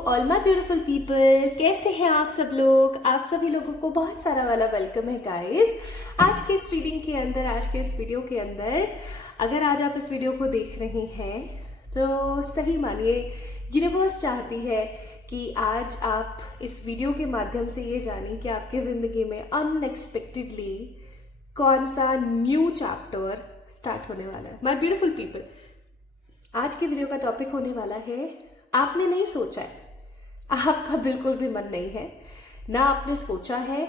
All my beautiful people, कैसे हैं आप सब लोग। आप सभी लोगों को बहुत सारा वाला वेलकम है गाइस। आज के इस रीडिंग के अंदर, आज के इस वीडियो के अंदर, अगर आज आप इस वीडियो को देख रहे हैं तो सही मानिए यूनिवर्स चाहती है कि आज आप इस वीडियो के माध्यम से ये जानें कि आपकी ज़िंदगी में अनएक्सपेक्टेडली कौन सा न्यू चैप्टर स्टार्ट होने वाला है। माय ब्यूटीफुल पीपल, आज के वीडियो का टॉपिक होने वाला है आपने नहीं सोचा है, आपका बिल्कुल भी मन नहीं है, ना आपने सोचा है,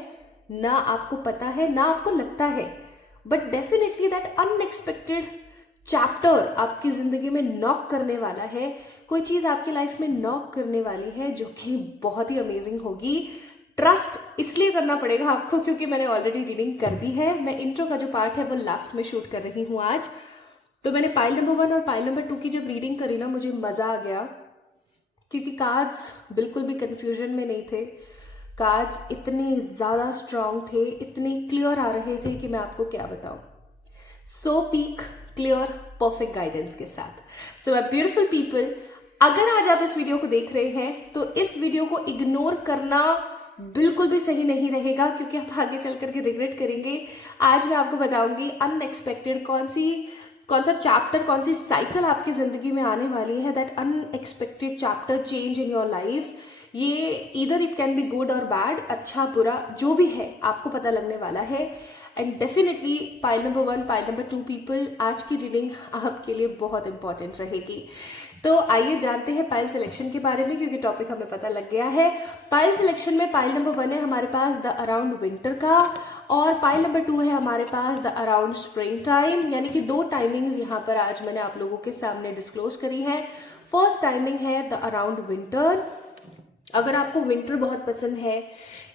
ना आपको पता है, ना आपको लगता है, but definitely that unexpected chapter आपकी जिंदगी में नॉक करने वाला है। कोई चीज आपकी लाइफ में नॉक करने वाली है जो कि बहुत ही अमेजिंग होगी। ट्रस्ट इसलिए करना पड़ेगा आपको क्योंकि मैंने ऑलरेडी रीडिंग कर दी है। मैं इंट्रो का जो पार्ट है वो लास्ट में शूट कर रही हूँ आज। तो मैंने पाइल नंबर 1 और पाइल नंबर 2 की जब रीडिंग करी ना, मुझे मज़ा आ गया क्योंकि कार्ड्स बिल्कुल भी कंफ्यूजन में नहीं थे। कार्ड्स इतने ज़्यादा स्ट्रांग थे, इतने क्लियर आ रहे थे कि मैं आपको क्या बताऊं। सो पीक क्लियर परफेक्ट गाइडेंस के साथ। सो माय ब्यूटीफुल पीपल, अगर आज आप इस वीडियो को देख रहे हैं तो इस वीडियो को इग्नोर करना बिल्कुल भी सही नहीं रहेगा क्योंकि आप आगे चल करके रिग्रेट करेंगे। आज मैं आपको बताऊंगी अनएक्सपेक्टेड कौन सा चैप्टर, कौन सी साइकिल आपकी जिंदगी में आने वाली है। That unexpected chapter change in your life. ये इधर इट कैन बी गुड और बैड, अच्छा बुरा जो भी है आपको पता लगने वाला है। And definitely pile number 1, pile number 2 people, आज की रीडिंग आपके लिए बहुत इंपॉर्टेंट रहेगी। तो आइए जानते हैं पाइल सिलेक्शन के बारे में क्योंकि टॉपिक हमें पता लग गया है। पाइल सिलेक्शन में पाइल नंबर 1 है हमारे पास द अराउंड विंटर का, और पाइल नंबर 2 है हमारे पास द अराउंड स्प्रिंग टाइम। यानी कि दो टाइमिंग्स यहाँ पर आज मैंने आप लोगों के सामने डिस्क्लोज करी है। फर्स्ट टाइमिंग है द अराउंड विंटर। अगर आपको विंटर बहुत पसंद है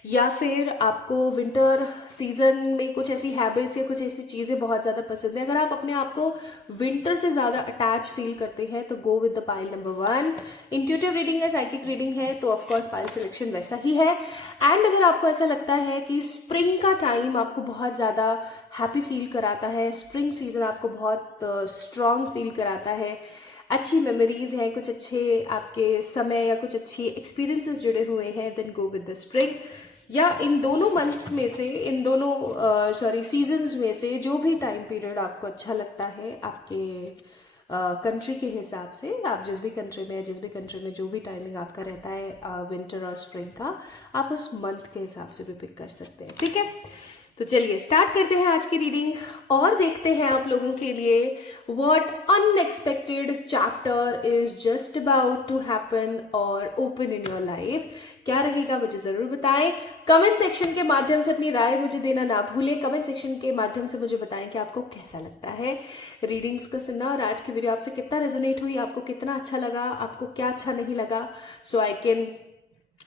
या फिर आपको विंटर सीजन में कुछ ऐसी हैबिट्स या कुछ ऐसी चीज़ें बहुत ज़्यादा पसंद है, अगर आप अपने आप को विंटर से ज़्यादा अटैच फील करते हैं तो गो with the pile number 1। Intuitive reading है, साइकिक रीडिंग है, तो ऑफकोर्स पाइल सिलेक्शन वैसा ही है। एंड अगर आपको ऐसा लगता है कि स्प्रिंग का टाइम आपको बहुत ज़्यादा हैप्पी फील कराता है, स्प्रिंग सीजन आपको बहुत स्ट्रॉन्ग फील कराता है, अच्छी मेमोरीज हैं, कुछ अच्छे आपके समय या कुछ अच्छी एक्सपीरियंसेस जुड़े हुए हैं, then go with the spring. या इन दोनों मंथ्स में से, इन दोनों सीजन्स में से जो भी टाइम पीरियड आपको अच्छा लगता है आपके कंट्री के हिसाब से, आप जिस भी कंट्री में, जिस भी कंट्री में जो भी टाइमिंग आपका रहता है विंटर और स्प्रिंग का, आप उस मंथ के हिसाब से भी पिक कर सकते हैं। ठीक है, तो चलिए स्टार्ट करते हैं आज की रीडिंग और देखते हैं आप लोगों के लिए what unexpected chapter is just about to happen और ओपन इन योर लाइफ। क्या रहेगा मुझे जरूर बताएं। कमेंट सेक्शन के माध्यम से अपनी राय मुझे देना ना भूलें। कमेंट सेक्शन के माध्यम से मुझे बताएं कि आपको कैसा लगता है रीडिंग्स को सुनना, और आज की वीडियो आपसे कितना रेजोनेट हुई, आपको कितना अच्छा लगा, आपको क्या अच्छा नहीं लगा। So I can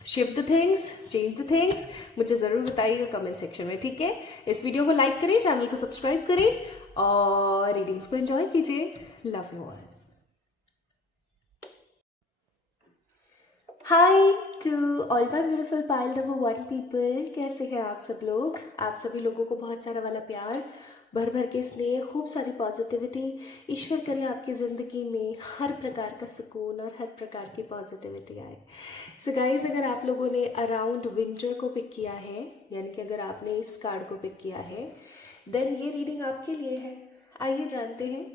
shift the things, change the things. मुझे ज़रूर बताइएगा कमेंट सेक्शन में। ठीक है, इस वीडियो को लाइक करें, चैनल को सब्सक्राइब करें और रीडिंग्स को एंजॉय कीजिए। Love you all. Hi to all my beautiful pile number 1 people, कैसे हैं आप सब लोग। आप सभी लोगों को बहुत सारा वाला प्यार, भर भर के स्नेह, खूब सारी पॉजिटिविटी। ईश्वर करे आपकी ज़िंदगी में हर प्रकार का सुकून और हर प्रकार की पॉजिटिविटी आए। सो गाइस, अगर आप लोगों ने अराउंड विंटर को पिक किया है, यानी कि अगर आपने इस कार्ड को पिक किया है, देन ये रीडिंग आपके लिए है। आइए जानते हैं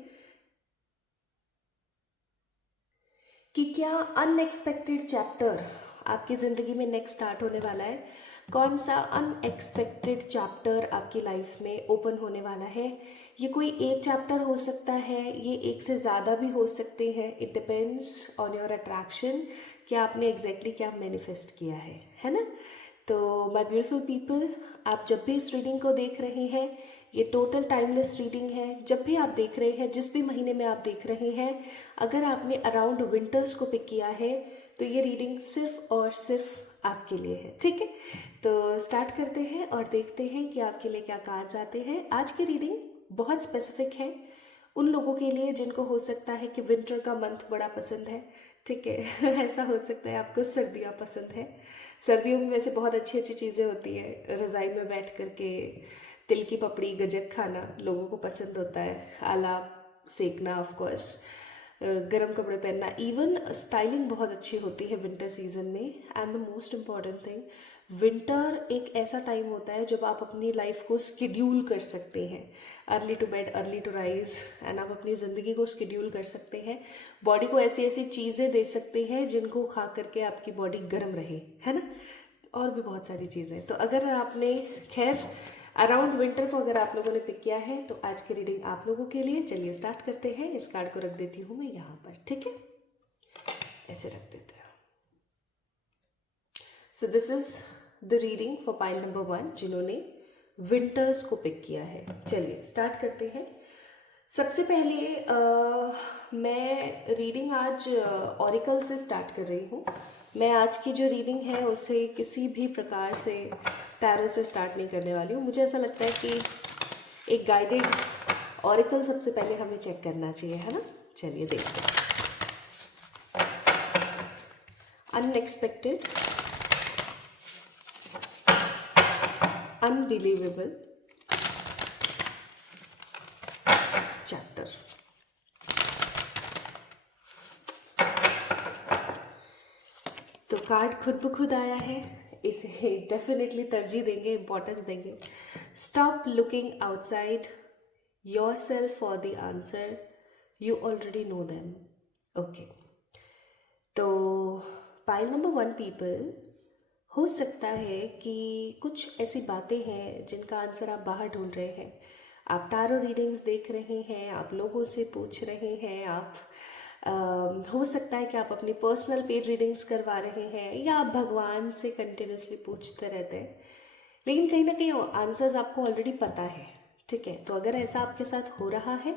कि क्या अनएक्सपेक्टेड चैप्टर आपकी ज़िंदगी में नेक्स्ट स्टार्ट होने वाला है। कौन सा अनएक्सपेक्टेड चैप्टर आपकी लाइफ में ओपन होने वाला है। ये कोई एक चैप्टर हो सकता है, ये एक से ज़्यादा भी हो सकते हैं। It depends on your attraction कि आपने एग्जैक्टली क्या मैनिफेस्ट किया है ना। तो माय ब्यूटीफुल पीपल, आप जब भी इस रीडिंग को देख रहे हैं, ये टोटल टाइमलेस रीडिंग है। जब भी आप देख रहे हैं, जिस भी महीने में आप देख रहे हैं, अगर आपने अराउंड विंटर्स को पिक किया है तो ये रीडिंग सिर्फ और सिर्फ आपके लिए है। ठीक है, तो स्टार्ट करते हैं और देखते हैं कि आपके लिए क्या कार्ड्स आते हैं। आज की रीडिंग बहुत स्पेसिफिक है उन लोगों के लिए जिनको हो सकता है कि विंटर का मंथ बड़ा पसंद है। ठीक है ऐसा हो सकता है आपको सर्दियाँ पसंद है। सर्दियों में वैसे बहुत अच्छी अच्छी चीज़ें होती है। रज़ाई में बैठ करके तिल की पपड़ी, गजक खाना लोगों को पसंद होता है, आला सेकना ऑफ कोर्स। गर्म कपड़े पहनना, इवन स्टाइलिंग बहुत अच्छी होती है विंटर सीजन में। And the most important thing, winter एक ऐसा टाइम होता है जब आप अपनी लाइफ को स्केड्यूल कर सकते हैं, early to bed early to rise, and आप अपनी ज़िंदगी को स्केड्यूल कर सकते हैं, बॉडी को ऐसी ऐसी चीज़ें दे सकते हैं जिनको खा करके आपकी बॉडी गर्म रहे, है ना, और भी बहुत सारी चीज़ें। तो अगर आपने, खैर अराउंड विंटर को अगर आप लोगों ने पिक किया है तो आज की रीडिंग आप लोगों के लिए। चलिए स्टार्ट करते हैं। इस कार्ड को रख देती हूँ मैं यहाँ पर, ठीक है, ऐसे रख देते हैं। So this is the reading for pile number 1 जिन्होंने विंटर्स को पिक किया है। चलिए स्टार्ट करते हैं। सबसे पहले मैं रीडिंग आज ऑरिकल से स्टार्ट कर रही हूँ। मैं आज की जो रीडिंग है उसे किसी भी प्रकार से टैरो से स्टार्ट नहीं करने वाली हूँ। मुझे ऐसा लगता है कि एक गाइडेड ऑरिकल सबसे पहले हमें चेक करना चाहिए, है ना। चलिए देखते हैं। Unexpected, unbelievable chapter. तो कार्ड खुद ब खुद आया है, इसे डेफिनेटली तरजीह देंगे, इंपॉर्टेंस देंगे। Stop looking outside your self for the answer, you already know them. Okay, तो पाइल नंबर 1 पीपल, हो सकता है कि कुछ ऐसी बातें हैं जिनका आंसर आप बाहर ढूंढ रहे हैं। आप टारो रीडिंग्स देख रहे हैं, आप लोगों से पूछ रहे हैं, आप हो सकता है कि आप अपनी पर्सनल पेड रीडिंग्स करवा रहे हैं, या आप भगवान से कंटिन्यूसली पूछते रहते हैं, लेकिन कहीं ना कहीं आंसर्स आपको ऑलरेडी पता है, ठीक है। तो अगर ऐसा आपके साथ हो रहा है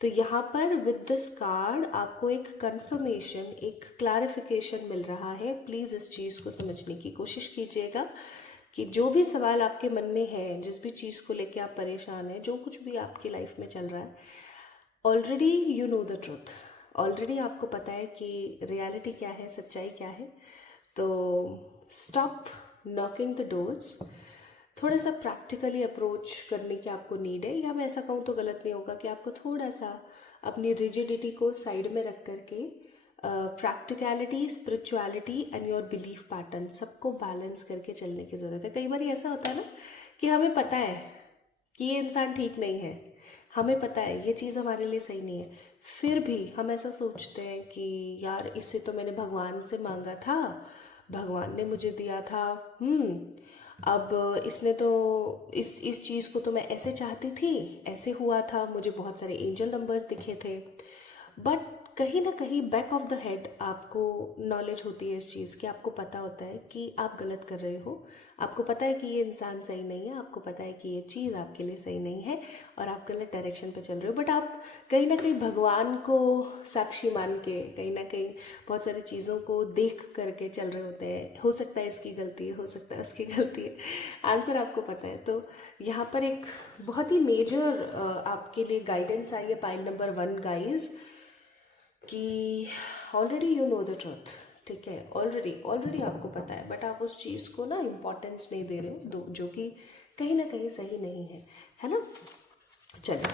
तो यहाँ पर विद दिस कार्ड आपको एक कंफर्मेशन, एक क्लैरिफिकेशन मिल रहा है। प्लीज़ इस चीज़ को समझने की कोशिश कीजिएगा कि जो भी सवाल आपके मन में है, जिस भी चीज़ को लेके आप परेशान हैं, जो कुछ भी आपकी लाइफ में चल रहा है, already you know the truth. Already आपको पता है कि रियलिटी क्या है, सच्चाई क्या है। तो स्टॉप नॉकिंग द डोर्स, थोड़ा सा प्रैक्टिकली अप्रोच करने की आपको नीड है, या मैं ऐसा कहूँ तो गलत नहीं होगा कि आपको थोड़ा सा अपनी रिजिडिटी को साइड में रख करके practicality, spirituality and your belief pattern सबको बैलेंस करके चलने की ज़रूरत है। कई बार ऐसा होता है ना कि हमें पता है कि ये इंसान ठीक नहीं है, हमें पता है ये चीज़ हमारे लिए सही नहीं है, फिर भी हम ऐसा सोचते हैं कि यार इससे तो मैंने भगवान से मांगा था, भगवान ने मुझे दिया था, अब इसने तो इस चीज़ को तो मैं ऐसे चाहती थी, ऐसे हुआ था, मुझे बहुत सारे एंजल नंबर्स दिखे थे। बट कहीं ना कहीं बैक ऑफ द हेड आपको नॉलेज होती है इस चीज़ की, आपको पता होता है कि आप गलत कर रहे हो, आपको पता है कि ये इंसान सही नहीं है, आपको पता है कि ये चीज़ आपके लिए सही नहीं है और आप गलत डायरेक्शन पे चल रहे हो। बट आप कहीं ना कहीं भगवान को साक्षी मान के, कहीं ना कहीं बहुत सारी चीज़ों को देख करके चल रहे होते हैं। हो सकता है इसकी गलती है, हो सकता है उसकी गलती है, आंसर आपको पता है। तो यहाँ पर एक बहुत ही मेजर आपके लिए गाइडेंस आई है पाइल नंबर 1 गाइज, कि already you know the truth, ठीक है, ऑलरेडी आपको पता है, बट आप उस चीज़ को ना इम्पोर्टेंस नहीं दे रहे हो, जो कि कहीं ना कहीं सही नहीं है ना। चलो,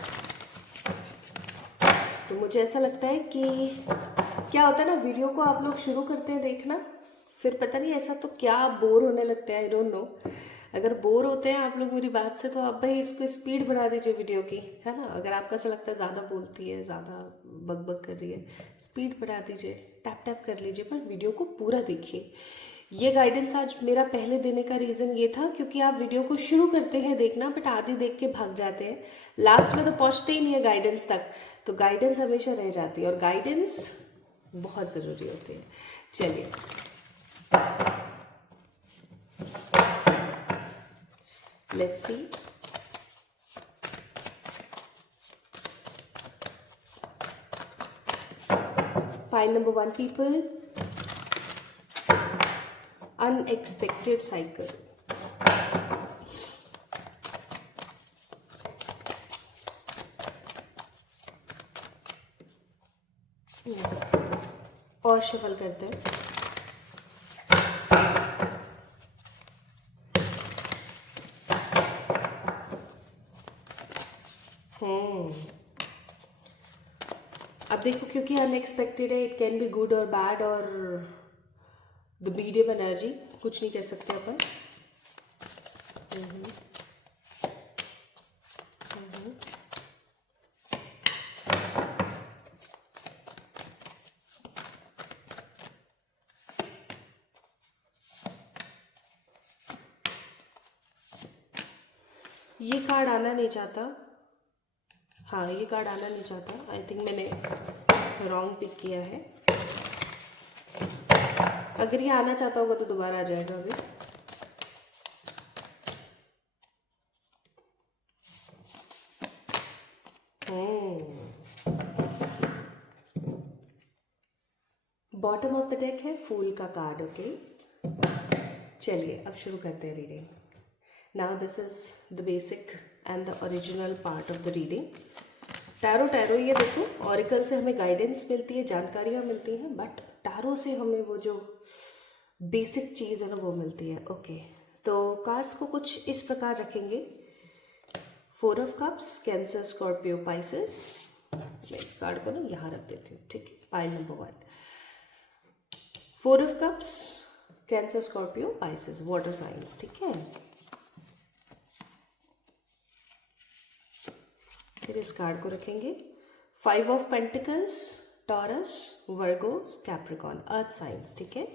तो मुझे ऐसा लगता है कि क्या होता है ना, वीडियो को आप लोग शुरू करते हैं देखना, फिर पता नहीं ऐसा तो क्या बोर होने लगते हैं, आई डोंट नो। अगर बोर होते हैं आप लोग मेरी बात से, तो आप भाई इसको स्पीड बढ़ा दीजिए वीडियो की, है ना। अगर आपको ऐसा लगता है ज़्यादा बोलती है, ज़्यादा बक कर रही है, स्पीड बढ़ा दीजिए, टैप टैप कर लीजिए, पर वीडियो को पूरा देखिए। ये गाइडेंस आज मेरा पहले देने का रीज़न ये था क्योंकि आप वीडियो को शुरू करते हैं देखना, बट आधी देख के भाग जाते हैं, लास्ट में तो पहुँचते ही नहीं है गाइडेंस तक। तो गाइडेंस हमेशा रह जाती है और गाइडेंस बहुत ज़रूरी होती है। चलिए, let's see. Pile number 1 people, unexpected cycle. और शफल करते हैं। अब देखो क्योंकि अनएक्सपेक्टेड है, इट कैन बी गुड और बैड और द मीडियम एनर्जी, कुछ नहीं कह सकते अपन। ये कार्ड आना नहीं चाहता, हाँ ये कार्ड आना नहीं चाहता। आई थिंक मैंने रॉन्ग पिक किया है। अगर ये आना चाहता होगा तो दोबारा आ जाएगा अभी। बॉटम ऑफ द डेक है फूल का कार्ड। ओके चलिए अब शुरू करते हैं reading. Now this is the basic and the original part of the reading. Tarot ये देखो, ऑरिकल से हमें गाइडेंस मिलती है, जानकारियाँ मिलती हैं, बट टैरो से हमें वो जो बेसिक चीज़ है ना वो मिलती है। ओके तो कार्ड्स को कुछ इस प्रकार रखेंगे। 4 of cups, cancer, Scorpio, Pisces. मैं इस कार्ड को ना यहाँ रख देती हूँ, ठीक है। Pile number 1, 4 of cups, cancer, Scorpio, Pisces, water science, ठीक है। फिर इस कार्ड को रखेंगे 5 of pentacles, taurus, Virgo's, Capricorn, earth science, ठीक है।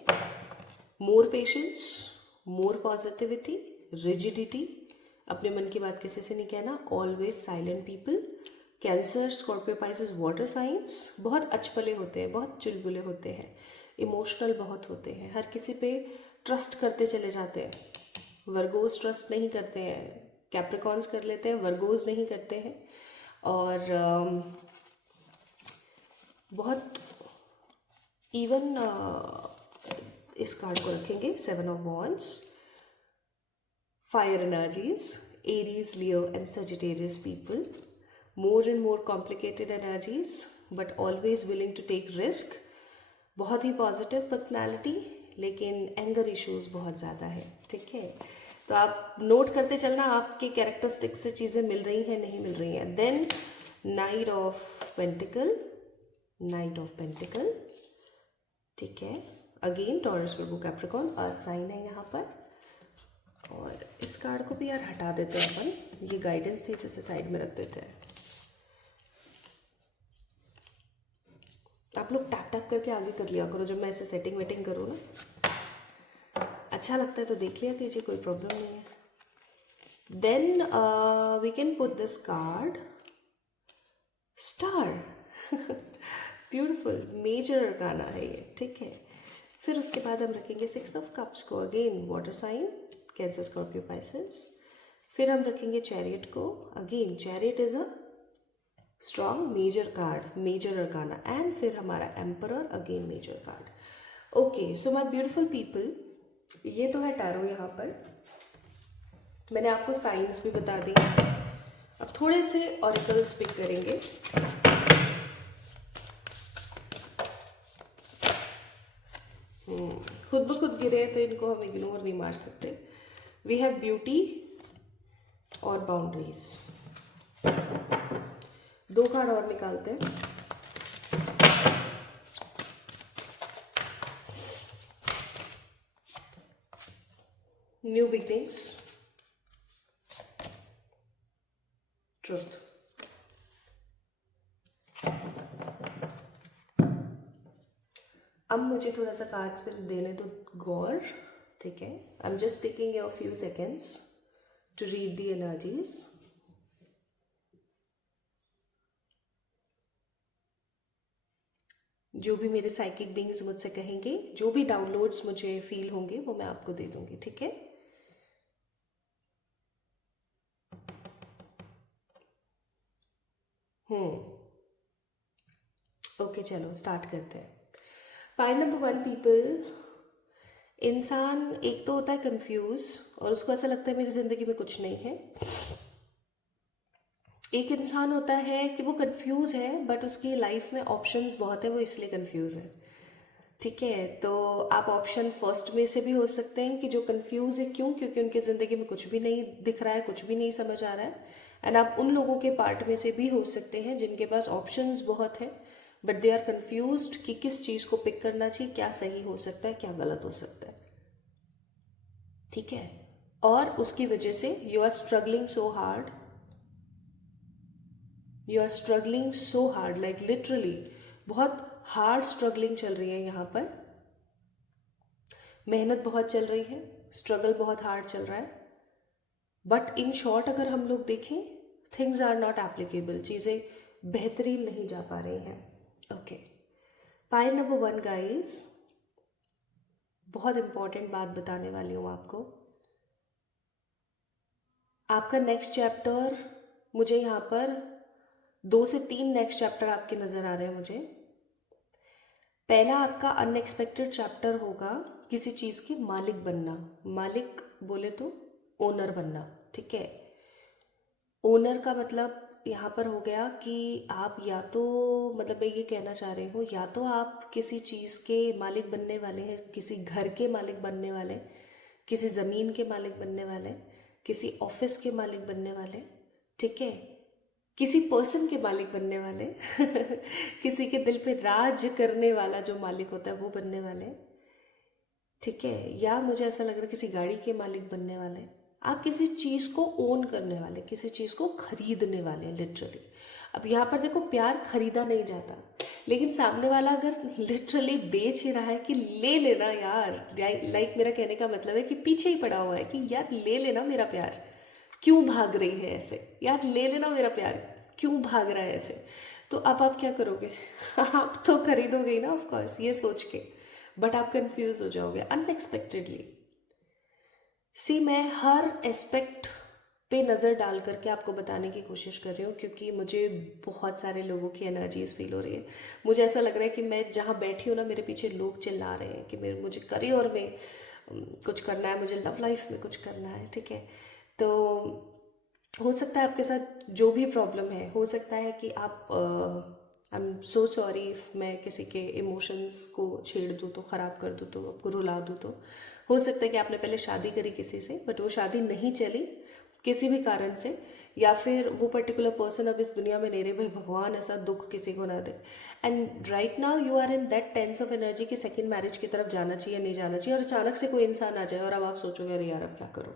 मोर पेशेंस, मोर पॉजिटिविटी, रिजिडिटी, अपने मन की बात किसी से नहीं कहना, always silent people, cancer, Scorpio, Pisces, water science, बहुत अचपले होते हैं, बहुत चुलबुले होते हैं, इमोशनल बहुत होते हैं, हर किसी पे ट्रस्ट करते चले जाते हैं। वर्गोस ट्रस्ट नहीं करते हैं, कैप्रिकॉन्स कर लेते हैं, वर्गोस नहीं करते हैं। और बहुत इवन इस कार्ड को रखेंगे 7 of wands, fire energies, Aries, Leo and Sagittarius people, more and more complicated energies but always willing to take risk, बहुत ही पॉजिटिव पर्सनैलिटी लेकिन एंगर इश्यूज बहुत ज़्यादा है, ठीक है। तो आप नोट करते चलना आपके कैरेक्टरिस्टिक्स से चीज़ें मिल रही हैं नहीं मिल रही हैं। Then knight of pentacle, knight of pentacle, ठीक है। Again Taurus, Virgo, Capricorn, earth sign है यहाँ पर। और इस कार्ड को भी यार हटा देते हैं अपन, ये गाइडेंस थी, इसे साइड में रख देते हैं। आप लोग टैप टैप करके आगे कर लिया करो जब मैं ऐसे सेटिंग वेटिंग करूँ ना, अच्छा लगता है तो देख लिया कीजिए, कोई प्रॉब्लम नहीं है। Then we can put this card star, beautiful, major गाना है ये, ठीक है। फिर उसके बाद हम रखेंगे 6 ऑफ कप्स को, again water sign, cancer, Scorpio, Pisces. फिर हम रखेंगे चैरियट को, again chariot is a strong major card, major arcana. And फिर हमारा emperor, again major card. Okay so my beautiful people, ये तो है टैरो यहाँ पर, मैंने आपको साइंस भी बता दी। अब थोड़े से ऑरिकल्स पिक करेंगे। खुद ब खुद गिरे तो इनको हम इग्नोर नहीं मार सकते। वी हैव ब्यूटी और बाउंड्रीज। 2 कार्ड और निकालते हैं। New beginnings, truth. अब मुझे थोड़ा सा कार्ड्स पे देने दो गौर, ठीक है। I am just taking your few seconds to read the energies. जो भी मेरे साइकिक बीइंग्स मुझसे कहेंगे, जो भी डाउनलोड्स मुझे फील होंगे वो मैं आपको दे दूंगी, ठीक है। ओके चलो स्टार्ट करते हैं। पॉइंट नंबर 1 पीपल, इंसान एक तो होता है कंफ्यूज और उसको ऐसा लगता है मेरी ज़िंदगी में कुछ नहीं है। एक इंसान होता है कि वो कंफ्यूज है बट उसकी लाइफ में ऑप्शंस बहुत है, वो इसलिए कंफ्यूज है, ठीक है। तो आप ऑप्शन फर्स्ट में से भी हो सकते हैं कि जो कंफ्यूज है, क्यों? क्योंकि उनकी ज़िंदगी में कुछ भी नहीं दिख रहा है, कुछ भी नहीं समझ आ रहा है। एंड आप उन लोगों के पार्ट में से भी हो सकते हैं जिनके पास ऑप्शंस बहुत है बट दे आर कन्फ्यूज्ड कि किस चीज़ को पिक करना चाहिए, क्या सही हो सकता है, क्या गलत हो सकता है, ठीक है। और उसकी वजह से you are struggling so hard, you are struggling so hard, like literally बहुत हार्ड स्ट्रगलिंग चल रही है यहाँ पर, मेहनत बहुत चल रही है, स्ट्रगल बहुत हार्ड चल रहा है। बट इन शॉर्ट अगर हम लोग देखें, थिंग्स आर नॉट एप्लीकेबल, चीज़ें बेहतरीन नहीं जा पा रही हैं। ओके, पाइल नंबर 1 गाइस, बहुत इंपॉर्टेंट बात बताने वाली हूँ आपको। आपका नेक्स्ट चैप्टर, मुझे यहाँ पर 2 से 3 नेक्स्ट चैप्टर आपके नज़र आ रहे हैं मुझे। पहला आपका अनएक्सपेक्टेड चैप्टर होगा किसी चीज़ के मालिक बनना, मालिक बोले तो ओनर बनना, ठीक है। ओनर का मतलब यहाँ पर हो गया कि आप या तो, मतलब मैं ये कहना चाह रही हूँ, या तो आप किसी चीज़ के मालिक बनने वाले हैं, किसी घर के मालिक बनने वाले, किसी ज़मीन के मालिक बनने वाले, किसी ऑफिस के मालिक बनने वाले, ठीक है, किसी पर्सन के मालिक बनने वाले किसी के दिल पे राज करने वाला जो मालिक होता है वो बनने वाले, ठीक है। या मुझे ऐसा लग रहा है किसी गाड़ी के मालिक बनने वाले, आप किसी चीज़ को ओन करने वाले, किसी चीज़ को खरीदने वाले लिटरली। अब यहाँ पर देखो, प्यार खरीदा नहीं जाता, लेकिन सामने वाला अगर लिटरली बेच ही रहा है कि ले लेना यार, लाइक मेरा कहने का मतलब है कि पीछे ही पड़ा हुआ है कि यार ले लेना मेरा प्यार, क्यों भाग रही है ऐसे, यार ले लेना मेरा प्यार, क्यों भाग रहा है ऐसे, तो अब आप क्या करोगे आप तो खरीदोगे ही ना ऑफ कोर्स, ये सोच के, बट आप कंफ्यूज हो जाओगे अनएक्सपेक्टेडली। सी, मैं हर एस्पेक्ट पे नज़र डाल करके आपको बताने की कोशिश कर रही हूँ, क्योंकि मुझे बहुत सारे लोगों की एनर्जीज फील हो रही है। मुझे ऐसा लग रहा है कि मैं जहाँ बैठी हूँ ना, मेरे पीछे लोग चिल्ला रहे हैं कि मुझे करियर में कुछ करना है, मुझे लव लाइफ में कुछ करना है, ठीक है। तो हो सकता है आपके साथ जो भी प्रॉब्लम है, हो सकता है कि आप, I am so sorry if मैं किसी के इमोशंस को छेड़ दूँ तो, ख़राब कर दूँ तो, आपको रुला दूँ तो। हो सकता है कि आपने पहले शादी करी किसी से, बट वो शादी नहीं चली किसी भी कारण से, या फिर वो पर्टिकुलर पर्सन अब इस दुनिया में नहीं रहे, भाई भगवान ऐसा दुख किसी को ना दे। And right now you are in that tense of energy कि सेकंड मैरिज की तरफ जाना चाहिए नहीं जाना चाहिए, और अचानक से कोई इंसान आ जाए और अब आप सोचोगे अरे यार अब क्या करूँ,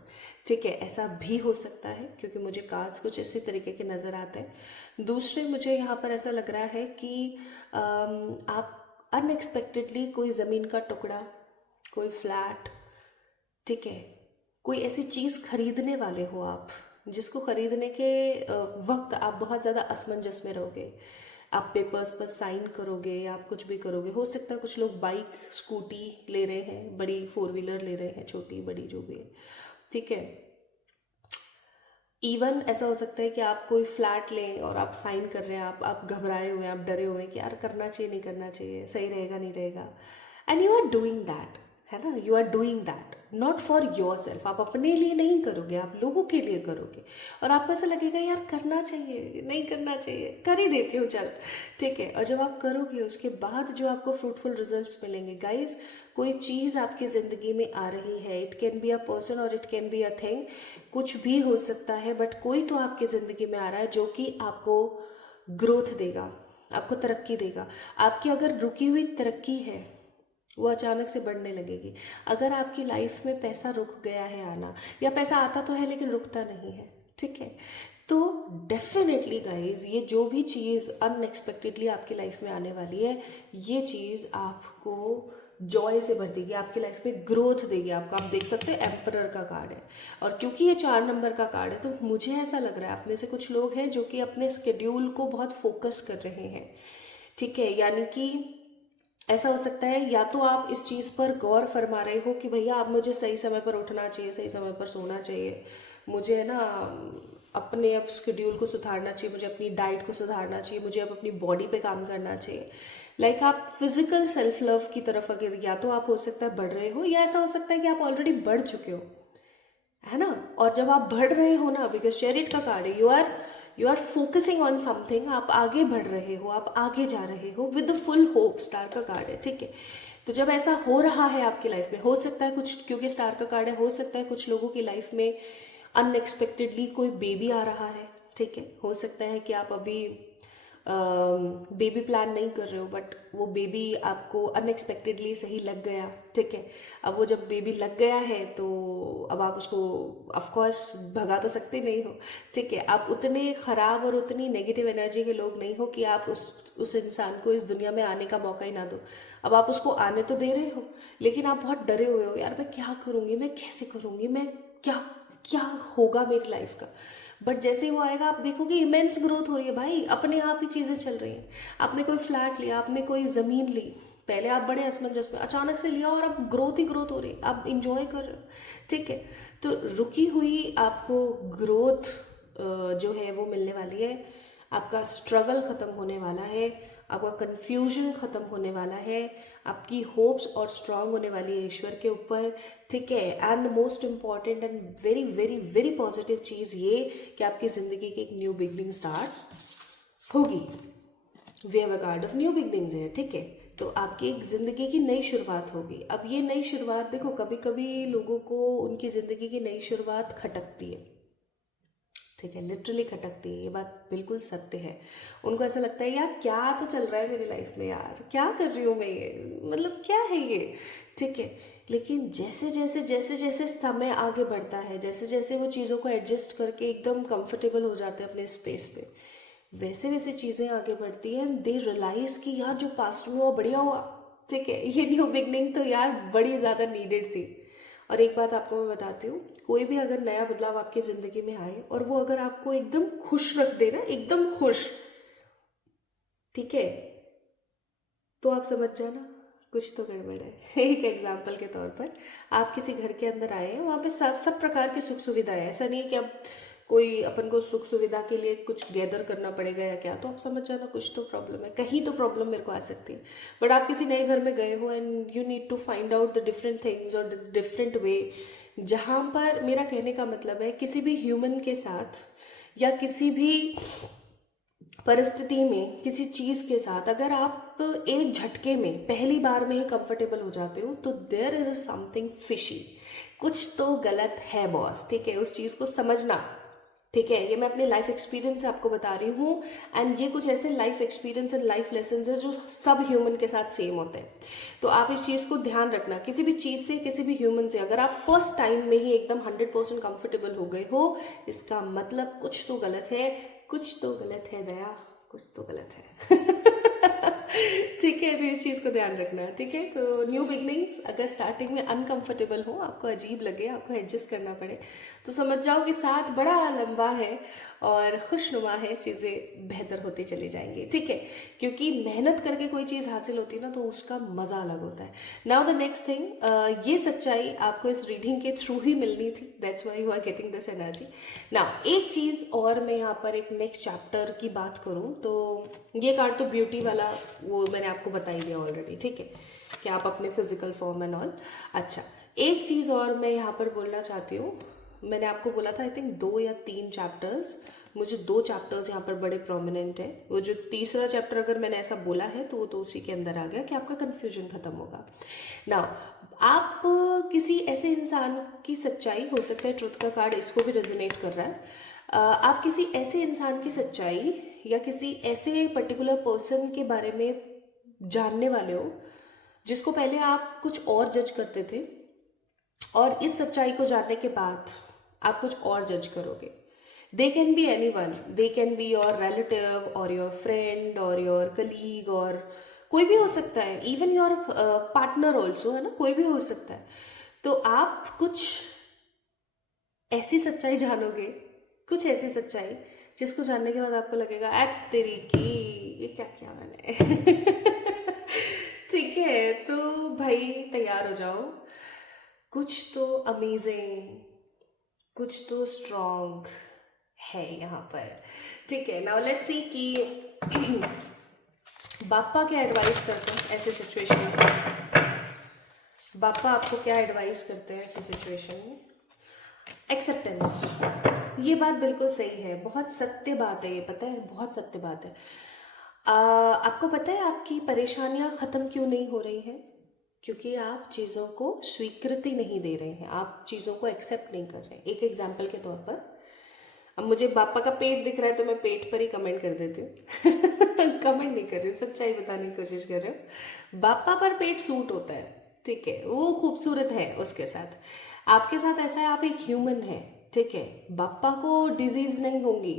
ठीक है, ऐसा भी हो सकता है, क्योंकि मुझे कार्ड्स कुछ इसी तरीके के नज़र आते हैं। दूसरे मुझे यहाँ पर ऐसा लग रहा है कि आप अनएक्सपेक्टेडली कोई ज़मीन का टुकड़ा, कोई फ्लैट, ठीक है, कोई ऐसी चीज़ खरीदने वाले हो आप, जिसको खरीदने के वक्त आप बहुत ज़्यादा असमंजस में रहोगे। आप पेपर्स पर साइन करोगे या आप कुछ भी करोगे। हो सकता है कुछ लोग बाइक स्कूटी ले रहे हैं, बड़ी 4 व्हीलर ले रहे हैं, छोटी बड़ी जो भी है, ठीक है। इवन ऐसा हो सकता है कि आप कोई फ्लैट लें और आप साइन कर रहे हैं, आप घबराए हुए हैं, आप डरे हुए हैं कि यार करना चाहिए नहीं करना चाहिए, सही रहेगा नहीं रहेगा, and you are doing that, है ना, you are doing that not for yourself, आप अपने लिए नहीं करोगे, आप लोगों के लिए करोगे, और आपको ऐसा लगेगा यार करना चाहिए नहीं करना चाहिए, कर ही देती हूँ चल, ठीक है। और जब आप करोगे उसके बाद जो आपको फ्रूटफुल रिजल्ट्स मिलेंगे गाइज, कोई चीज़ आपकी ज़िंदगी में आ रही है, it can be a person or it can be a thing, कुछ भी हो सकता है, बट कोई तो आपकी ज़िंदगी में आ रहा है जो कि आपको ग्रोथ देगा, आपको तरक्की देगा। आपकी अगर रुकी हुई तरक्की है वो अचानक से बढ़ने लगेगी। अगर आपकी लाइफ में पैसा रुक गया है आना, या पैसा आता तो है लेकिन रुकता नहीं है, ठीक है, तो डेफिनेटली गाइज ये जो भी चीज़ अनएक्सपेक्टेडली आपकी लाइफ में आने वाली है, ये चीज़ आपको जॉय से भर देगी, आपकी लाइफ में ग्रोथ देगी आपको। आप देख सकते हैं एम्परर का कार्ड है, और क्योंकि ये 4 नंबर का कार्ड है, तो मुझे ऐसा लग रहा है आप में से कुछ लोग हैं जो कि अपने स्केड्यूल को बहुत फोकस कर रहे हैं, ठीक है। यानी कि ऐसा हो सकता है या तो आप इस चीज़ पर गौर फरमा रहे हो कि भैया अब मुझे सही समय पर उठना चाहिए, सही समय पर सोना चाहिए, मुझे है ना अपने अब शेड्यूल को सुधारना चाहिए, मुझे अपनी डाइट को सुधारना चाहिए, मुझे अब अपनी बॉडी पे काम करना चाहिए। लाइक आप फिजिकल सेल्फ लव की तरफ अगर या तो आप हो सकता है बढ़ रहे हो, या ऐसा हो सकता है कि आप ऑलरेडी बढ़ चुके हो, है ना। और जब आप बढ़ रहे हो ना, बिकॉज चैरिट का कार्ड है, you are focusing on something, आप आगे बढ़ रहे हो, आप आगे जा रहे हो with the full hope, star का कार्ड है, ठीक है। तो जब ऐसा हो रहा है आपकी लाइफ में, हो सकता है कुछ, क्योंकि स्टार का कार्ड है, हो सकता है कुछ लोगों की लाइफ में अनएक्सपेक्टेडली कोई बेबी आ रहा है, ठीक है। हो सकता है कि आप अभी बेबी प्लान नहीं कर रहे हो, बट वो बेबी आपको अनएक्सपेक्टेडली सही लग गया, ठीक है। अब वो जब बेबी लग गया है तो अब आप उसको ऑफ कोर्स भगा तो सकते नहीं हो, ठीक है। आप उतने ख़राब और उतनी नेगेटिव एनर्जी के लोग नहीं हो कि आप उस इंसान को इस दुनिया में आने का मौका ही ना दो। अब आप उसको आने तो दे रहे हो, लेकिन आप बहुत डरे हुए हो, यार मैं क्या करूँगी, मैं कैसे करूँगी, मैं क्या क्या होगा मेरी लाइफ का। बट जैसे ही वो आएगा आप देखोगे इमेंस ग्रोथ हो रही है भाई, अपने आप ही चीज़ें चल रही हैं। आपने कोई फ्लैट लिया, आपने कोई ज़मीन ली, पहले आप बड़े असमंजस में, अचानक से लिया और अब ग्रोथ ही ग्रोथ हो रही है, आप इंजॉय कर रहे हो, ठीक है। तो रुकी हुई आपको ग्रोथ जो है वो मिलने वाली है, आपका स्ट्रगल ख़त्म होने वाला है, आपका कंफ्यूजन ख़त्म होने वाला है, आपकी होप्स और स्ट्रांग होने वाली है ईश्वर के ऊपर, ठीक है। And most important and very very very positive चीज़ ये कि आपकी ज़िंदगी की एक न्यू बिगनिंग स्टार्ट होगी। We have a card of new beginnings है, ठीक है। तो आपकी एक ज़िंदगी की नई शुरुआत होगी। अब ये नई शुरुआत देखो, कभी कभी लोगों को उनकी ज़िंदगी की नई शुरुआत खटकती है, ठीक है, लिटरली खटकती है, ये बात बिल्कुल सत्य है। उनको ऐसा लगता है यार क्या तो चल रहा है मेरी लाइफ में, यार क्या कर रही हूँ मैं, ये मतलब क्या है ये, ठीक है। लेकिन जैसे जैसे जैसे जैसे समय आगे बढ़ता है, जैसे जैसे वो चीज़ों को एडजस्ट करके एकदम कंफर्टेबल हो जाते हैं अपने स्पेस पे, वैसे वैसे चीज़ें आगे बढ़ती हैं। दे रियलाइज कि यार जो पास्ट में हुआ बढ़िया हुआ, ठीक है, ये न्यू बिगनिंग तो यार बड़ी ज़्यादा नीडेड थी। और एक बात आपको मैं बताती हूँ, कोई भी अगर नया बदलाव आपकी ज़िंदगी में आए और वो अगर आपको एकदम खुश रख दे ना, एकदम खुश, ठीक है, तो आप समझ जाना कुछ तो गड़बड़ है। एक एग्जाम्पल के तौर पर, आप किसी घर के अंदर आए हैं, वहाँ पे सब सब प्रकार की सुख सुविधाएं हैं, ऐसा नहीं है कि अब कोई अपन को सुख सुविधा के लिए कुछ गैदर करना पड़ेगा या क्या, तो आप समझ जाना कुछ तो प्रॉब्लम है, कहीं तो प्रॉब्लम मेरे को आ सकती है। बट आप किसी नए घर में गए हो and you need to find out the different things और द डिफरेंट वे, जहाँ पर मेरा कहने का मतलब है किसी भी ह्यूमन के साथ या किसी भी परिस्थिति में, किसी चीज़ के साथ अगर आप एक झटके में पहली बार में ही कंफर्टेबल हो जाते हो, तो there is a something fishy, कुछ तो गलत है बॉस, ठीक है। उस चीज़ को समझना, ठीक है। ये मैं अपने लाइफ एक्सपीरियंस से आपको बता रही हूँ, एंड ये कुछ ऐसे life experience and life lesson है जो सब ह्यूमन के साथ सेम होते हैं। तो आप इस चीज़ को ध्यान रखना, किसी भी चीज़ से, किसी भी ह्यूमन से अगर आप फर्स्ट टाइम में ही एकदम 100% कंफर्टेबल हो गए हो, इसका मतलब कुछ तो गलत है, कुछ तो गलत है दया, कुछ तो गलत है। ठीक है, तो इस चीज़ को ध्यान रखना, ठीक है। तो न्यू बिगनिंग्स अगर स्टार्टिंग में अनकंफर्टेबल हो, आपको अजीब लगे, आपको एडजस्ट करना पड़े, तो समझ जाओ कि साथ बड़ा लंबा है और खुशनुमा है, चीज़ें बेहतर होती चली जाएंगी, ठीक है। क्योंकि मेहनत करके कोई चीज़ हासिल होती है ना, तो उसका मज़ा अलग होता है। नाउ द नेक्स्ट थिंग, ये सच्चाई आपको इस रीडिंग के थ्रू ही मिलनी थी, that's why you are getting this energy. Now एक चीज़ और, मैं यहाँ पर एक नेक्स्ट चैप्टर की बात करूँ तो ये कार्ड तो ब्यूटी वाला, वो मैंने आपको बता ही दिया ऑलरेडी, ठीक है, कि आप अपने फिजिकल फॉर्म एंड ऑल। अच्छा, एक चीज़ और मैं यहाँ पर बोलना चाहती हूँ, मैंने आपको बोला था आई थिंक 2 या 3 चैप्टर्स, मुझे 2 चैप्टर्स यहाँ पर बड़े प्रोमिनेंट है। वो जो तीसरा चैप्टर अगर मैंने ऐसा बोला है तो वो तो उसी के अंदर आ गया कि आपका कन्फ्यूजन खत्म होगा। ना आप किसी ऐसे इंसान की सच्चाई, हो सकता है ट्रुथ का कार्ड इसको भी रेजोनेट कर रहा है, आप किसी ऐसे इंसान की सच्चाई या किसी ऐसे पर्टिकुलर पर्सन के बारे में जानने वाले हो जिसको पहले आप कुछ और जज करते थे, और इस सच्चाई को जानने के बाद आप कुछ और जज करोगे। They can be any one, they can be your relative और योर फ्रेंड और योर कलीग, और कोई भी हो सकता है, इवन योर पार्टनर ऑल्सो, है ना, कोई भी हो सकता है। तो आप कुछ ऐसी सच्चाई जानोगे, कुछ ऐसी सच्चाई जिसको जानने के बाद आपको लगेगा ऐ तेरी की, ये क्या किया मैंने। ठीक है, तो भाई तैयार हो जाओ, कुछ तो अमेजिंग, कुछ तो स्ट्रॉन्ग है यहाँ पर, ठीक है। नाउ लेट्स सी कि बापा क्या एडवाइस करते हैं ऐसे सिचुएशन में। बापा आपको क्या एडवाइस करते हैं ऐसे सिचुएशन में? एक्सेप्टेंस, ये बात बिल्कुल सही है, बहुत सत्य बात है ये, पता है, बहुत सत्य बात है। आपको पता है आपकी परेशानियां ख़त्म क्यों नहीं हो रही हैं? क्योंकि आप चीज़ों को स्वीकृति नहीं दे रहे हैं, आप चीज़ों को एक्सेप्ट नहीं कर रहे हैं। एक एग्जाम्पल के तौर पर, अब मुझे पापा का पेट दिख रहा है तो मैं पेट पर ही कमेंट कर देती हूँ कमेंट नहीं कर रही हूँ, सच्चाई बताने की कोशिश कर रही हूँ। बापा पर पेट सूट होता है, ठीक है, वो खूबसूरत है उसके साथ। आपके साथ ऐसा है, आप एक ह्यूमन है, ठीक है। बापा को डिजीज नहीं होगी,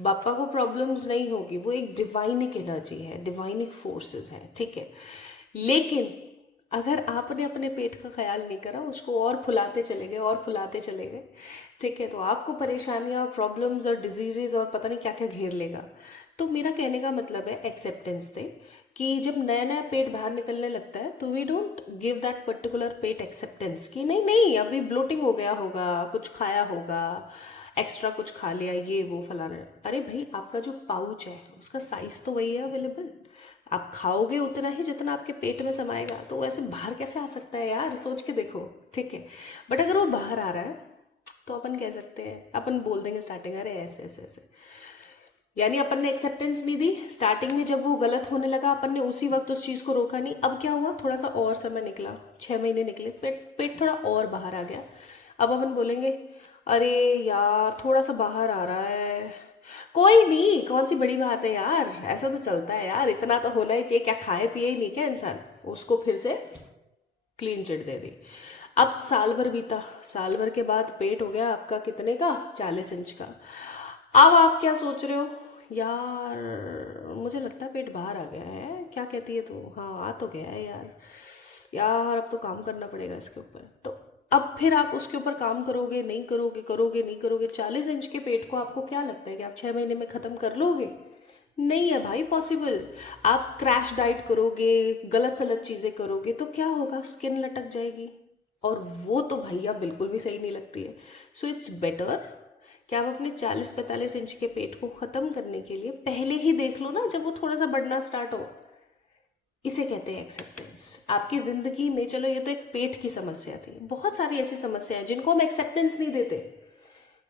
बापा को प्रॉब्लम्स नहीं होगी, वो एक डिवाइनिक एनर्जी है, डिवाइनिक फोर्सेस है, ठीक है। लेकिन अगर आपने अपने पेट का ख्याल नहीं करा, उसको और फुलाते चले गए और फुलाते चले गए, ठीक है, तो आपको परेशानियां, प्रॉब्लम्स और डिजीजेज और पता नहीं क्या क्या घेर लेगा। तो मेरा कहने का मतलब है एक्सेप्टेंस दे, कि जब नया नया पेट बाहर निकलने लगता है तो we don't give that particular pet acceptance कि नहीं नहीं अभी ब्लोटिंग हो गया होगा, कुछ खाया होगा, एक्स्ट्रा कुछ खा लिया, ये वो फलाना। अरे भाई, आपका जो पाउच है उसका साइज तो वही है अवेलेबल, आप खाओगे उतना ही जितना आपके पेट में समाएगा, तो वैसे बाहर कैसे आ सकता है यार, सोच के देखो, ठीक है। बट अगर वो बाहर आ रहा है तो अपन कह सकते हैं, अपन बोल देंगे स्टार्टिंग, अरे ऐसे ऐसे ऐसे, यानी अपन ने एक्सेप्टेंस नहीं दी स्टार्टिंग में, जब वो गलत होने लगा अपन ने उसी वक्त उस चीज़ को रोका नहीं। अब क्या हुआ, थोड़ा सा और समय निकला, 6 महीने निकले, पेट थोड़ा और बाहर आ गया। अब अपन बोलेंगे अरे यार थोड़ा सा बाहर आ रहा है, कोई नहीं, कौन सी बड़ी बात है यार, ऐसा तो चलता है यार, इतना तो होना ही चाहिए, क्या खाए पिए ही नहीं क्या इंसान। उसको फिर से क्लीन चिट दे दी। अब साल भर बीता, साल भर के बाद पेट हो गया आपका कितने का, 40 इंच का। अब आप क्या सोच रहे हो, यार मुझे लगता है पेट बाहर आ गया है, क्या कहती है तू, हाँ आ तो गया है यार, यार अब तो काम करना पड़ेगा इसके ऊपर। तो अब फिर आप उसके ऊपर काम करोगे नहीं करोगे, करोगे नहीं करोगे। 40 इंच के पेट को आपको क्या लगता है कि आप 6 महीने में ख़त्म कर लोगे? नहीं है भाई पॉसिबल। आप क्रैश डाइट करोगे, गलत सलत चीज़ें करोगे तो क्या होगा, स्किन लटक जाएगी, और वो तो भैया बिल्कुल भी सही नहीं लगती है। सो इट्स बेटर कि आप अपने 40-45 इंच के पेट को ख़त्म करने के लिए पहले ही देख लो ना, जब वो थोड़ा सा बढ़ना स्टार्ट हो। इसे कहते हैं एक्सेप्टेंस। आपकी ज़िंदगी में, चलो ये तो एक पेट की समस्या थी, बहुत सारी ऐसी समस्या है जिनको हम एक्सेप्टेंस नहीं देते।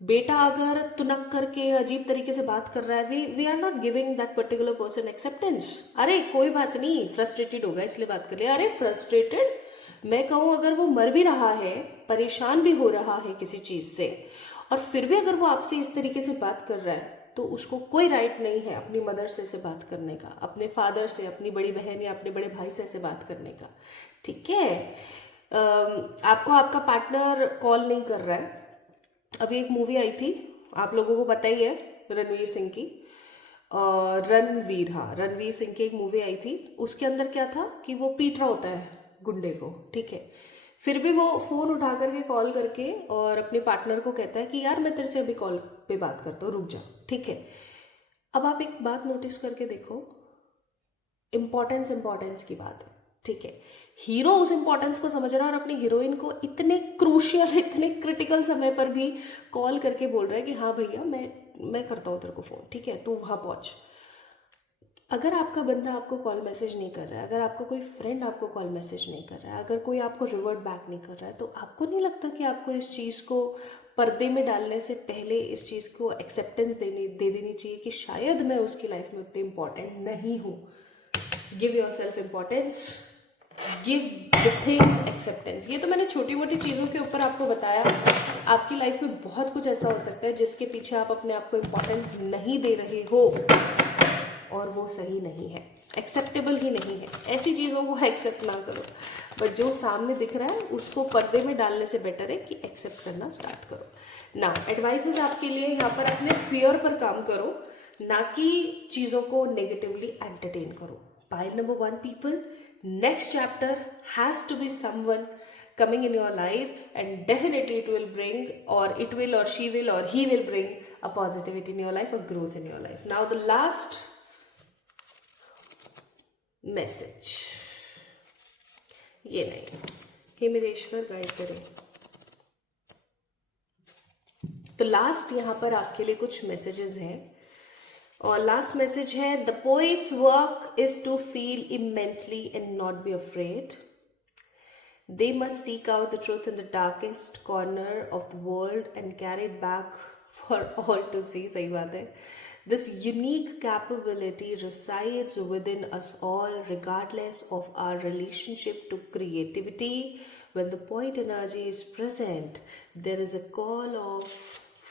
बेटा अगर तुनक करके अजीब तरीके से बात कर रहा है, we are not giving that particular person acceptance. अरे कोई बात नहीं, फ्रस्ट्रेटेड होगा इसलिए बात कर लिया, अरे फ्रस्ट्रेटेड, मैं कहूँ अगर वो मर भी रहा है, परेशान भी हो रहा है किसी चीज़ से, और फिर भी अगर वो आपसे इस तरीके से बात कर रहा है, तो उसको कोई राइट नहीं है अपनी मदर से बात करने का, अपने फादर से, अपनी बड़ी बहन या अपने बड़े भाई से ऐसे बात करने का, ठीक है। आपको आपका पार्टनर कॉल नहीं कर रहा है, अभी एक मूवी आई थी, आप लोगों को पता ही है, रणवीर सिंह की, रणवीर, हाँ रणवीर सिंह की एक मूवी आई थी, उसके अंदर क्या था कि वो पीट रहा होता है गुंडे को, ठीक है, फिर भी वो फ़ोन उठा करके कॉल करके और अपने पार्टनर को कहता है कि यार मैं तेरे से अभी कॉल पे बात करता हूँ, रुक जा, ठीक है। अब आप एक बात नोटिस करके देखो, इम्पोर्टेंस की बात है, ठीक है। हीरो उस इम्पोर्टेंस को समझ रहा है और अपनी हीरोइन को इतने क्रूशियल, इतने क्रिटिकल समय पर भी कॉल करके बोल रहा है कि हाँ भैया मैं करता हूँ तेरे को फ़ोन, ठीक है, तू वहाँ पहुँच। अगर आपका बंदा आपको कॉल मैसेज नहीं कर रहा है, अगर आपका कोई फ्रेंड आपको कॉल मैसेज नहीं कर रहा है, अगर कोई आपको रिवर्ट बैक नहीं कर रहा है, तो आपको नहीं लगता कि आपको इस चीज़ को पर्दे में डालने से पहले इस चीज़ को एक्सेप्टेंस दे देनी चाहिए कि शायद मैं उसकी लाइफ में उतनी इम्पॉर्टेंट नहीं हूँ। Give your self importance, give the things acceptance. ये तो मैंने छोटी मोटी चीज़ों के ऊपर आपको बताया, आपकी लाइफ में बहुत कुछ ऐसा हो सकता है जिसके पीछे आप अपने आप को इम्पोर्टेंस नहीं दे रहे हो और वो सही नहीं है, एक्सेप्टेबल ही नहीं है। ऐसी चीज़ों को एक्सेप्ट ना करो, बट जो सामने दिख रहा है उसको पर्दे में डालने से बेटर है कि एक्सेप्ट करना स्टार्ट करो। ना एडवाइसेस आपके लिए यहाँ पर, अपने फियर पर काम करो, ना कि चीज़ों को नेगेटिवली एंटरटेन करो। Pile number 1, people, next chapter has to be someone coming in your life, and definitely it will bring, or it will, or she will, or he will bring a positivity in your life, a growth in your life. Now the last message, ये नहीं, हे मेरेश्वर guide करें। तो last यहाँ पर आपके लिए कुछ messages हैं, और लास्ट मैसेज है, the poet's work is to feel immensely and not be afraid. They must seek out the truth in the darkest corner of the world and carry it back for all to see. सही बात है। This unique capability resides within us all, regardless of our relationship to creativity. When the point energy is present, there is a call of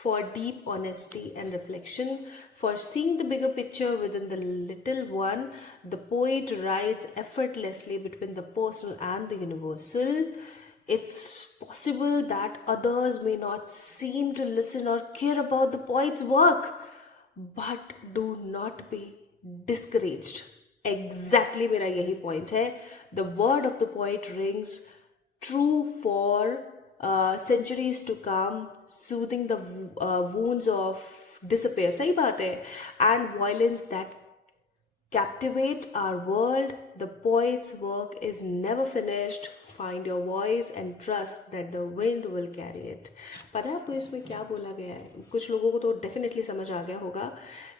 for deep honesty and reflection, for seeing the bigger picture within the little one. The poet rides effortlessly between the personal and the universal. It's possible that others may not seem to listen or care about the poet's work, but do not be discouraged. Exactly मेरा यही point है. The word of the poet rings true for centuries to come, soothing the wounds of despair. सही बात है. And violence that captivate our world. The poet's work is never finished. Find your voice and trust that the wind will carry it. पता है आपको इसमें क्या बोला गया है? कुछ लोगों को तो डेफिनेटली समझ आ गया होगा,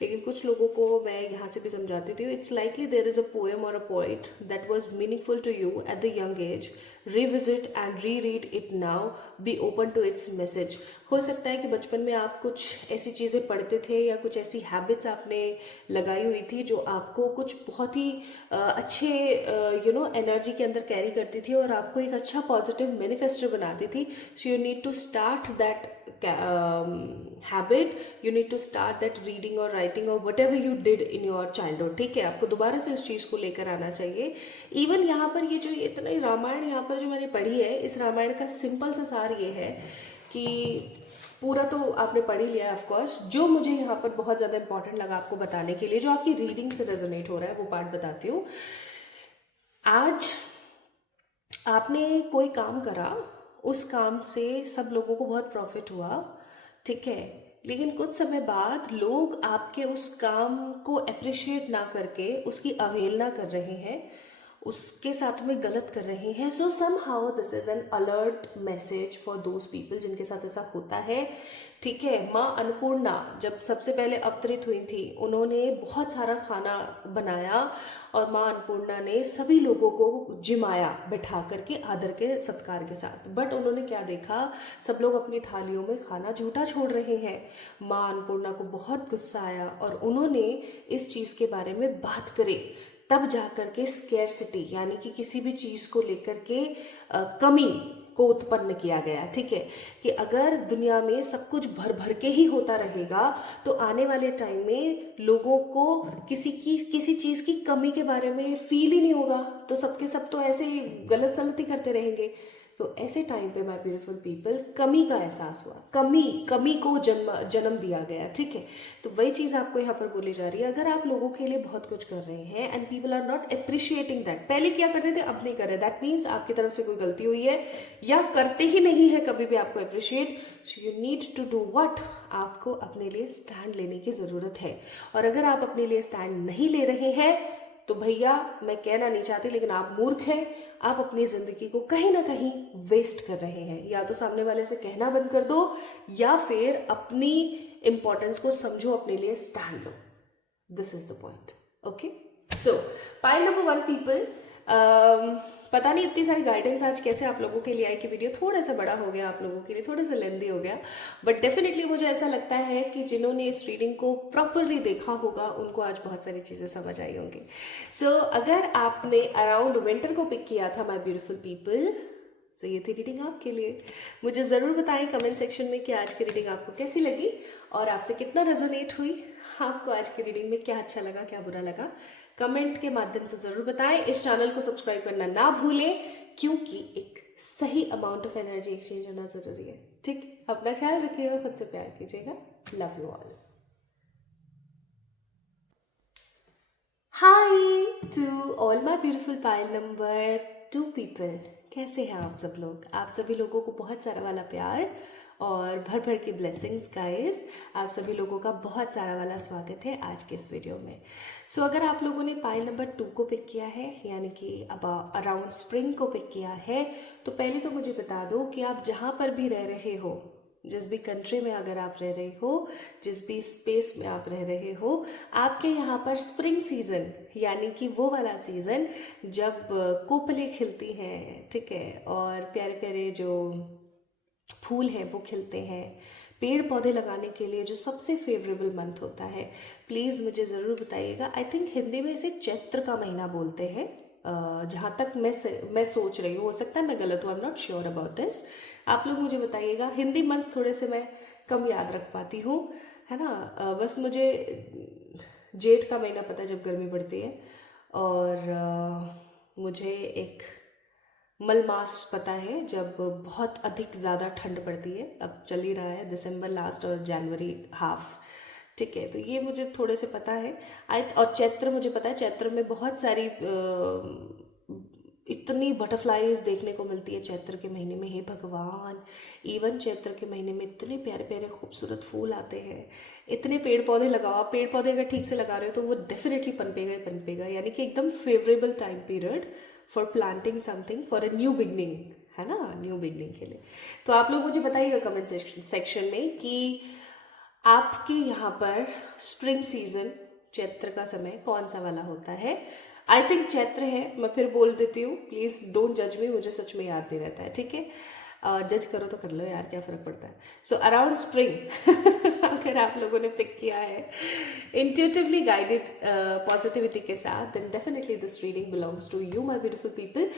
लेकिन कुछ लोगों को मैं यहाँ से भी समझाती थी. It's likely there is a poem or a poet that was meaningful to you at the young age. Revisit and reread it now. Be open to its message. हो सकता है कि बचपन में आप कुछ ऐसी चीज़ें पढ़ते थे या कुछ ऐसी हैबिट्स आपने लगाई हुई थी जो आपको कुछ बहुत ही अच्छे एनर्जी के अंदर कैरी करती थी और आपको एक अच्छा पॉजिटिव मैनिफेस्टर बनाती थी. So you need to start that habit. You need to start that reading और राइटिंग और whatever you did in your childhood. ठीक है, आपको दोबारा से उस चीज़ को लेकर आना चाहिए. इवन यहाँ पर ये जो इतना ही रामायण यहाँ पर जो मैंने पढ़ी है, इस रामायण का सिंपल सा सार ये है कि पूरा तो आपने पढ़ ही लिया है ऑफकोर्स. जो मुझे यहाँ पर बहुत ज़्यादा इंपॉर्टेंट लगा आपको बताने के लिए, जो आपकी रीडिंग से रेजोनेट हो रहा है, वो पार्ट बताती हूँ. आज आपने कोई काम करा, उस काम से सब लोगों को बहुत प्रॉफिट हुआ, ठीक है, लेकिन कुछ समय बाद लोग आपके उस काम को अप्रिशिएट ना करके उसकी अवहेलना कर रहे हैं, उसके साथ में गलत कर रहे हैं. So somehow this is an alert message for those people जिनके साथ ऐसा होता है. ठीक है, माँ अन्नपूर्णा जब सबसे पहले अवतरित हुई थी, उन्होंने बहुत सारा खाना बनाया और माँ अन्नपूर्णा ने सभी लोगों को जिमाया बैठा करके आदर के सत्कार के साथ. बट उन्होंने क्या देखा, सब लोग अपनी थालियों में खाना झूठा छोड़ रहे हैं. माँ अन्नपूर्णा को बहुत गुस्सा आया और उन्होंने इस चीज़ के बारे में बात करी. तब जाकर के स्केर्सिटी यानी कि किसी भी चीज़ को लेकर के कमी को उत्पन्न किया गया. ठीक है, कि अगर दुनिया में सब कुछ भर भर के ही होता रहेगा तो आने वाले टाइम में लोगों को किसी चीज़ की कमी के बारे में फील ही नहीं होगा, तो सबके सब तो ऐसे ही गलत सलत ही करते रहेंगे. तो ऐसे टाइम पे माय ब्यूटीफुल पीपल कमी का एहसास हुआ, कमी को जन्म दिया गया. ठीक है, तो वही चीज़ आपको यहाँ पर बोली जा रही है. अगर आप लोगों के लिए बहुत कुछ कर रहे हैं and people are not appreciating that, पहले क्या करते थे अब नहीं कर रहे, दैट मीन्स आपकी तरफ से कोई गलती हुई है या करते ही नहीं है कभी भी आपको appreciate. So you need to do what, आपको अपने लिए स्टैंड लेने की ज़रूरत है. और अगर आप अपने लिए स्टैंड नहीं ले रहे हैं तो भैया मैं कहना नहीं चाहती, लेकिन आप मूर्ख हैं. आप अपनी ज़िंदगी को कहीं ना कहीं वेस्ट कर रहे हैं. या तो सामने वाले से कहना बंद कर दो या फिर अपनी इम्पोर्टेंस को समझो, अपने लिए stand low. This is the point. Okay, so pile number 1 people. पता नहीं इतनी सारी गाइडेंस आज कैसे आप लोगों के लिए आई कि वीडियो थोड़ा सा बड़ा हो गया, आप लोगों के लिए थोड़ा सा लेंदी हो गया, बट डेफिनेटली मुझे ऐसा लगता है कि जिन्होंने इस रीडिंग को प्रॉपरली देखा होगा उनको आज बहुत सारी चीज़ें समझ आई होंगी. सो अगर आपने अराउंड विंटर को पिक किया था माय ब्यूटीफुल पीपल, सो ये थी रीडिंग आपके लिए. मुझे ज़रूर बताएं कमेंट सेक्शन में कि आज की रीडिंग आपको कैसी लगी और आपसे कितना रेजोनेट हुई. आपको आज की रीडिंग में क्या अच्छा लगा, क्या बुरा लगा, कमेंट के माध्यम से ज़रूर बताएं. इस चैनल को सब्सक्राइब करना ना भूलें, क्योंकि एक सही अमाउंट ऑफ एनर्जी एक्सचेंज होना ज़रूरी है. ठीक, अपना ख्याल रखिएगा, खुद से प्यार कीजिएगा. Love you all. Hi to all my beautiful pile number 2 people. कैसे हैं आप सब लोग? आप सभी लोगों को बहुत सारा वाला प्यार और भर भर के ब्लेसिंग्स गाइस. आप सभी लोगों का बहुत सारा वाला स्वागत है आज के इस वीडियो में. सो अगर आप लोगों ने पाइल नंबर 2 को पिक किया है, यानी कि अब अराउंड स्प्रिंग को पिक किया है, तो पहले तो मुझे बता दो कि आप जहाँ पर भी रह रहे हो, जिस भी कंट्री में अगर आप रह रहे हो, जिस भी स्पेस में आप रह रहे हो, आपके यहाँ पर स्प्रिंग सीज़न यानी कि वो वाला सीज़न जब कोपलें खिलती हैं, ठीक है, और प्यारे प्यारे जो फूल हैं वो खिलते हैं, पेड़ पौधे लगाने के लिए जो सबसे फेवरेबल मंथ होता है. प्लीज़ मुझे ज़रूर बताइएगा. आई थिंक हिंदी में इसे चैत्र का महीना बोलते हैं, जहाँ तक मैं सोच रही हूँ. हो सकता है मैं गलत हूँ, I am not sure about this. आप लोग मुझे बताइएगा. हिंदी मंथ्स थोड़े से मैं कम याद रख पाती हूँ, है ना। बस मुझे जेठ का महीना पता है जब गर्मी पड़ती है, और मुझे एक मलमास पता है जब बहुत अधिक ज़्यादा ठंड पड़ती है। अब चल ही रहा है दिसंबर लास्ट और जनवरी हाफ, ठीक है, तो ये मुझे थोड़े से पता है। और चैत्र मुझे पता है, चैत्र में बहुत सारी इतनी बटरफ्लाईज देखने को मिलती है चैत्र के महीने में, हे भगवान। इवन चैत्र के महीने में इतने प्यारे प्यारे खूबसूरत फूल आते हैं, इतने पेड़ पौधे लगाओ आप। पेड़ पौधे अगर ठीक से लगा रहे हो तो वो डेफिनेटली पनपेगा ही पनपेगा, यानी कि एकदम favourable time period for planting something for a new beginning, है ना, न्यू बिगनिंग के लिए। तो आप लोग मुझे बताइएगा कमेंट सेक्शन में कि आपके यहाँ पर स्प्रिंग सीजन, चैत्र का समय कौन सा वाला होता है। आई थिंक चैत्र है, मैं फिर बोल देती हूँ, प्लीज़ डोंट जज मी, मुझे सच में याद नहीं रहता है, ठीक है। जज करो तो कर लो यार, क्या फ़र्क पड़ता है। सो अराउंड स्प्रिंग अगर आप लोगों ने पिक किया है इंट्यूटिवली गाइडेड पॉजिटिविटी के साथ, then definitely this reading belongs to you my beautiful people.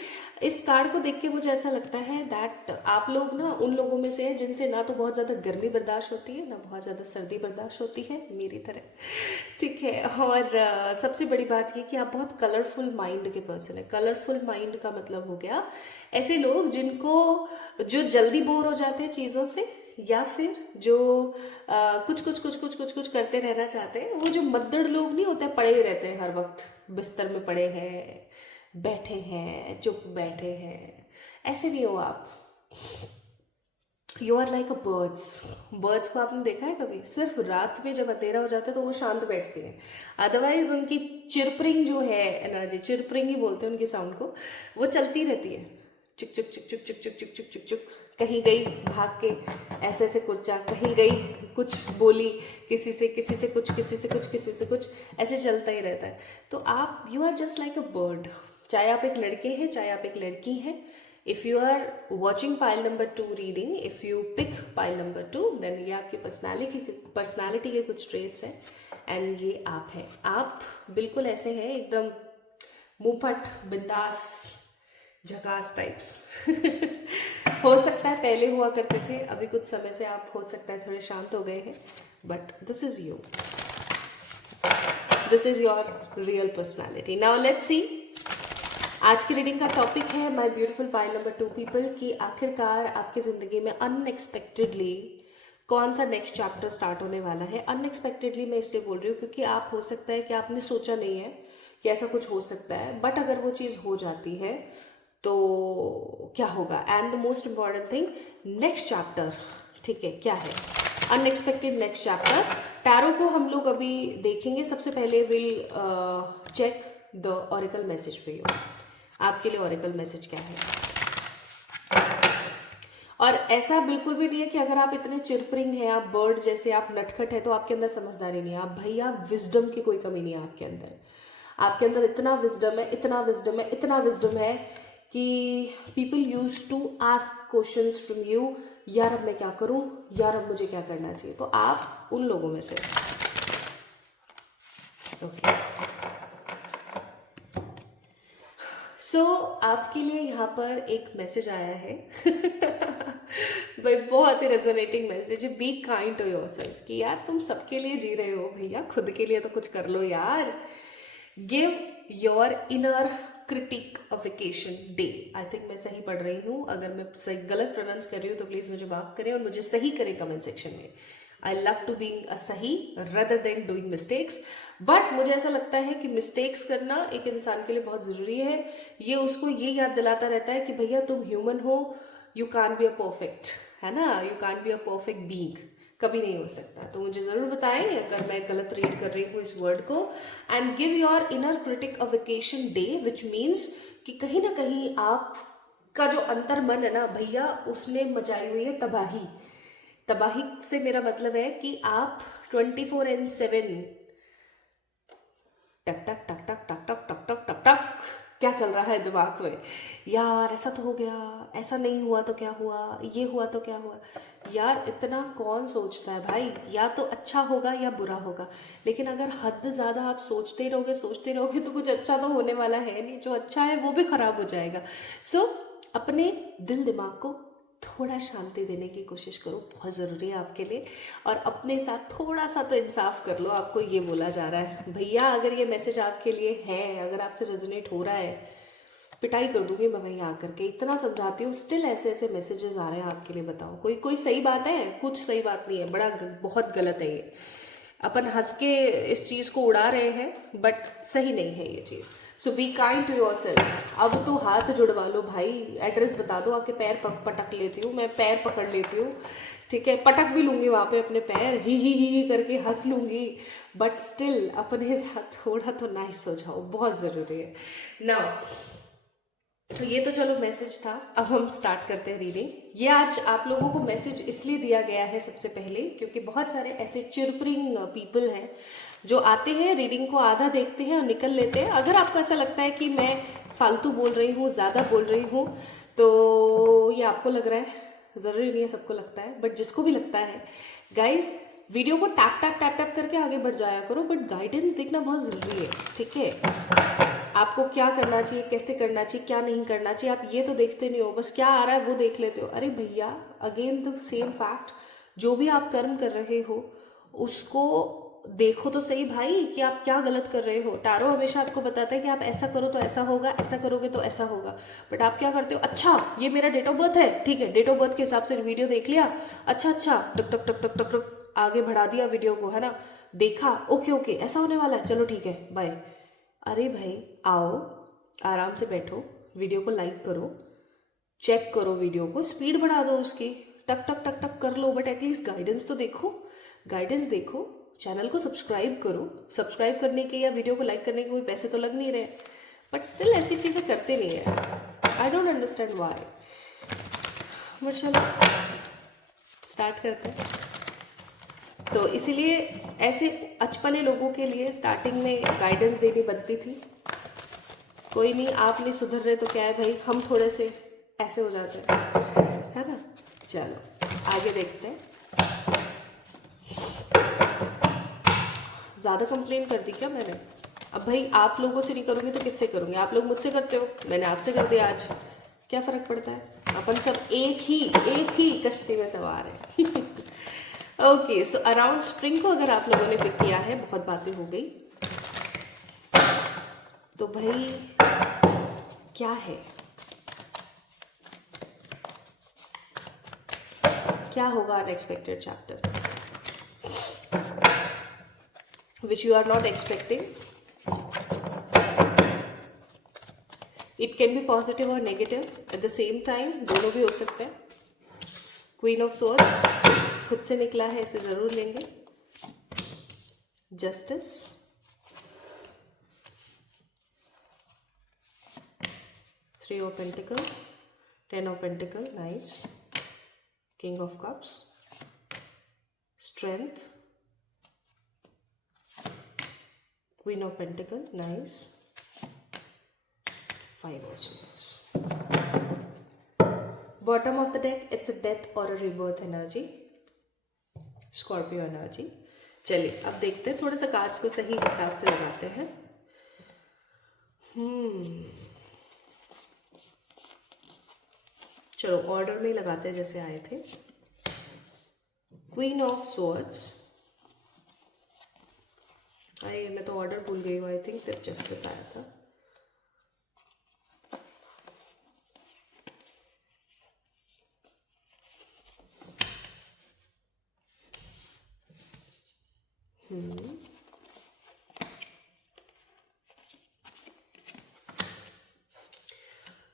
इस कार्ड को देख के मुझे ऐसा लगता है दैट आप लोग ना उन लोगों में से हैं जिनसे ना तो बहुत ज़्यादा गर्मी बर्दाश्त होती है, ना बहुत ज़्यादा सर्दी बर्दाश्त होती है, मेरी तरह, ठीक है। और सबसे बड़ी बात ये कि आप बहुत कलरफुल माइंड के पर्सन है। कलरफुल माइंड का मतलब हो गया ऐसे लोग जिनको, जो जल्दी बोर हो जाते हैं चीज़ों से, या फिर जो कुछ कुछ कुछ कुछ कुछ कुछ करते रहना चाहते हैं। वो जो मद्दड़ लोग नहीं होते, पड़े रहते हैं हर वक्त बिस्तर में पड़े हैं, बैठे हैं, चुप बैठे हैं, ऐसे नहीं हो आप। You are like a birds. Birds को आपने देखा है कभी? सिर्फ रात में जब अंधेरा हो जाता है तो वो शांत बैठती हैं, अदरवाइज उनकी चिरपरिंग जो है एनर्जी, चिरपरिंग ही बोलते हैं उनकी साउंड को, वो चलती रहती है, चुक चुक चुक चुक चुक चुक चुक चुक चुक चुक। कहीं गई भाग के ऐसे ऐसे कुर्चा, कहीं गई कुछ बोली, किसी से कुछ, किसी से कुछ, किसी से कुछ, ऐसे चलता ही रहता है। तो आप, you are just like a bird, चाहे आप एक लड़के हैं चाहे आप एक लड़की हैं। If you are watching pile number 2 reading, if you pick pile number 2, then ये आपकी पर्सनालिटी के कुछ ट्रेट्स हैं, एंड ये आप हैं। आप बिल्कुल ऐसे हैं एकदम मुंहफट, बिंदास, झकास टाइप्स हो सकता है पहले हुआ करते थे, अभी कुछ समय से आप हो सकता है थोड़े शांत हो गए हैं, but this is you, this is your real personality. Now let's see, आज की रीडिंग का टॉपिक है my beautiful pile number 2 people, कि आखिरकार आपकी ज़िंदगी में अनएक्सपेक्टेडली कौन सा नेक्स्ट चैप्टर स्टार्ट होने वाला है। अनएक्सपेक्टेडली मैं इसलिए बोल रही हूँ क्योंकि आप, हो सकता है कि आपने सोचा नहीं है कि ऐसा कुछ हो सकता है, बट अगर वो चीज़ हो जाती है तो क्या होगा। And the most important thing, next chapter, ठीक है, क्या है अनएक्सपेक्टेड नेक्स्ट चैप्टर। टैरो को हम लोग अभी देखेंगे। सबसे पहले will check the oracle message for you. आपके लिए ऑरेकल मैसेज क्या है। और ऐसा बिल्कुल भी नहीं है कि अगर आप इतने चिरपरिंग हैं, आप बर्ड जैसे, आप नटखट है, तो आपके अंदर समझदारी नहीं है। आप भैया, विजडम की कोई कमी नहीं है आपके अंदर। आपके अंदर इतना विजडम है, इतना विजडम है, इतना विजडम है कि people use to ask questions from you, यार अब मैं क्या करूं, यार अब मुझे क्या करना चाहिए। तो आप उन लोगों में से, ओके। सो आपके लिए यहाँ पर एक मैसेज आया है भाई, बहुत ही रेजोनेटिंग मैसेज है। बी काइंड टू योरसेल्फ, कि यार तुम सबके लिए जी रहे हो भैया, खुद के लिए तो कुछ कर लो यार। Give your inner critic a vacation day. I think मैं सही पढ़ रही हूँ, अगर मैं सही गलत प्रोनाउंस कर रही हूँ तो प्लीज़ मुझे माफ़ करें और मुझे सही करें कमेंट सेक्शन में। I love to being a सही rather than doing mistakes, but मुझे ऐसा लगता है कि मिस्टेक्स करना एक इंसान के लिए बहुत ज़रूरी है। ये उसको ये याद दिलाता रहता है कि भैया तुम ह्यूमन हो, you can be a perfect, है ना, you can be a perfect being, कभी नहीं हो सकता। तो मुझे ज़रूर बताएं अगर मैं गलत रीड कर रही हूँ इस वर्ड को। And give your inner critic a vacation day, which means कि कहीं ना कहीं आप का जो अंतर मन है ना भैया, उसने मचाई हुई है तबाही। तबाही से मेरा मतलब है कि आप 24/7 टक टक टक टक टक टक टक टक टक टक, क्या चल रहा है दिमाग में, यार ऐसा तो हो गया, ऐसा नहीं हुआ तो क्या हुआ, ये हुआ तो क्या हुआ। यार इतना कौन सोचता है भाई, या तो अच्छा होगा या बुरा होगा। लेकिन अगर हद ज़्यादा आप सोचते रहोगे तो कुछ अच्छा तो होने वाला है नहीं, जो अच्छा है वो भी खराब हो जाएगा। सो अपने दिल दिमाग को थोड़ा शांति देने की कोशिश करो, बहुत ज़रूरी है आपके लिए। और अपने साथ थोड़ा सा तो इंसाफ कर लो। आपको ये बोला जा रहा है भैया, अगर ये मैसेज आपके लिए है, अगर आपसे रेजोनेट हो रहा है, पिटाई कर दूंगी मैं भैया आकर के। इतना समझाती हूँ, स्टिल ऐसे ऐसे मैसेजेस आ रहे हैं आपके लिए। बताओ कोई कोई सही बात है? कुछ सही बात नहीं है, बहुत गलत है ये। अपन हंस के इस चीज़ को उड़ा रहे हैं, बट सही नहीं है ये चीज़। So be kind to yourself. अब तो हाथ जुड़वा लो भाई, एड्रेस बता दो, आके पैर पटक लेती हूँ मैं, पैर पकड़ लेती हूँ, ठीक है, पटक भी लूँगी वहाँ पे अपने पैर, ही करके हंस लूँगी, बट स्टिल अपने साथ थोड़ा तो नाइस हो जाओ, बहुत ज़रूरी है ना। तो ये तो चलो मैसेज था। अब हम स्टार्ट करते हैं रीडिंग। ये आज आप लोगों को मैसेज इसलिए दिया गया है सबसे पहले, क्योंकि बहुत सारे ऐसे चिरपरिंग पीपल हैं जो आते हैं, रीडिंग को आधा देखते हैं और निकल लेते हैं। अगर आपको ऐसा लगता है कि मैं फालतू बोल रही हूँ, ज़्यादा बोल रही हूँ, तो ये आपको लग रहा है, ज़रूरी नहीं है सबको लगता है, बट जिसको भी लगता है गाइज, वीडियो को टैप टैप टैप टैप करके आगे बढ़ जाया करो, बट गाइडेंस देखना बहुत ज़रूरी है, ठीक है। आपको क्या करना चाहिए, कैसे करना चाहिए, क्या नहीं करना चाहिए, आप ये तो देखते नहीं हो, बस क्या आ रहा है वो देख लेते हो। अरे भैया, अगेन द सेम फैक्ट, जो भी आप कर्म कर रहे हो उसको देखो तो सही भाई, कि आप क्या गलत कर रहे हो। टैरो हमेशा आपको बताता है कि आप ऐसा करो तो ऐसा होगा, ऐसा करोगे तो ऐसा होगा, बट आप क्या करते हो, अच्छा ये मेरा डेट ऑफ बर्थ है, ठीक है, डेट ऑफ बर्थ के हिसाब से वीडियो देख लिया, अच्छा टक टक टक टक टक टक आगे बढ़ा दिया वीडियो को, है ना, देखा, ओके ओके ऐसा होने वाला है, चलो ठीक है बाय। अरे भाई आओ, आराम से बैठो, वीडियो को लाइक करो, चेक करो वीडियो को, स्पीड बढ़ा दो उसकी, टक टक टक टक कर लो, बट एटलीस्ट गाइडेंस तो देखो, गाइडेंस देखो। चैनल को सब्सक्राइब करो, सब्सक्राइब करने के या वीडियो को लाइक करने के कोई पैसे तो लग नहीं रहे, बट स्टिल ऐसी चीज़ें करते नहीं है। I don't understand why, but चलो स्टार्ट करते हैं। तो इसीलिए ऐसे अचपले लोगों के लिए स्टार्टिंग में गाइडेंस देनी बनती थी। कोई नहीं, आप नहीं सुधर रहे तो क्या है भाई, हम थोड़े से ऐसे हो जाते हैं, है ना। चलो आगे देखते हैं। ज़्यादा कंप्लेन कर दी क्या मैंने? अब भाई आप लोगों से नहीं करूँगी तो किससे करूँगी? आप लोग मुझसे करते हो, मैंने आपसे कर दिया आज, क्या फ़र्क पड़ता है? अपन सब एक ही कश्ती में सवार है। ओके, सो अराउंड स्प्रिंग को अगर आप लोगों ने पिक किया है, बहुत बातें हो गई, तो भाई क्या है, क्या होगा unexpected chapter which you are not expecting. It can be positive और negative at the same time, दोनों भी हो सकते हैं। क्वीन ऑफ सोर्ड्स खुद से निकला है, इसे जरूर लेंगे। Justice, three of pentacle, ten of pentacle, nice, king of cups, strength, queen of pentacle, nice, five of swords. Bottom of the deck, it's a death और अ रिबर्थ एनर्जी, स्कॉर्पियो एनर्जी। चलिए अब देखते हैं, थोड़ा सा कार्ड्स को सही हिसाब से लगाते हैं। चलो ऑर्डर में लगाते हैं जैसे आए थे। क्वीन ऑफ सोर्ड्स, मैं तो ऑर्डर भूल गई हूँ, आई थिंक फिर जस्टिस आया था।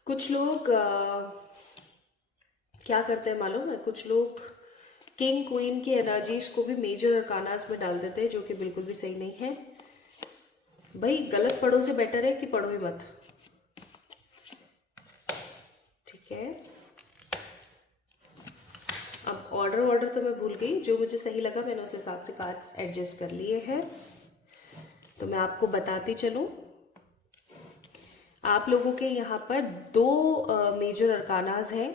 कुछ लोग क्या करते हैं मालूम है, कुछ लोग किंग क्वीन की एनर्जीज को भी मेजर अरकानास में डाल देते हैं, जो कि बिल्कुल भी सही नहीं है। भाई गलत पढ़ो से बेटर है कि पढ़ो ही मत, ठीक है। अब ऑर्डर तो मैं भूल गई, जो मुझे सही लगा मैंने उस हिसाब से कार्ड्स एडजस्ट कर लिए हैं। तो मैं आपको बताती चलूं, आप लोगों के यहाँ पर दो मेजर अरकानास हैं,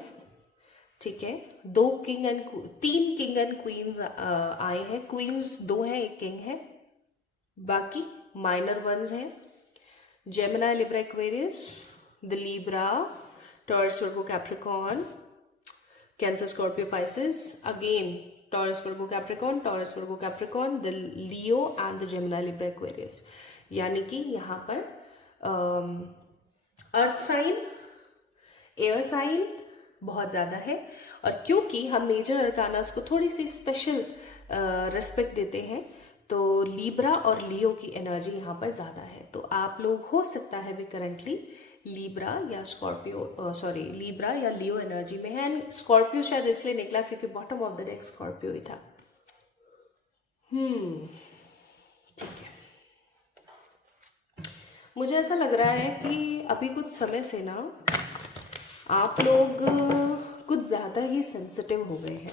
ठीक है। तीन किंग एंड क्वींस आए हैं। क्वींस दो हैं, एक किंग है, बाकी माइनर वंस हैं। Gemini, Libra, Aquarius, the Libra, taurus, Virgo, Capricorn, Cancer, Scorpio, Pisces. Again, Taurus, Virgo, Capricorn, Taurus, Virgo, Capricorn, the Leo and the Gemini, Libra, Aquarius. यानी कि यहाँ पर अर्थ साइन, एयर साइन बहुत ज़्यादा है, और क्योंकि हम मेजर अरकानास को थोड़ी सी स्पेशल रिस्पेक्ट देते हैं, तो लीब्रा और लियो की एनर्जी यहाँ पर ज़्यादा है। तो आप लोग हो सकता है भी करंटली लीब्रा या लीब्रा या लियो एनर्जी में है। एंड स्कॉर्पियो शायद इसलिए निकला क्योंकि bottom of the deck Scorpio ही था। ठीक है, मुझे ऐसा लग रहा है कि अभी कुछ समय से ना आप लोग कुछ ज़्यादा ही सेंसिटिव हो गए हैं,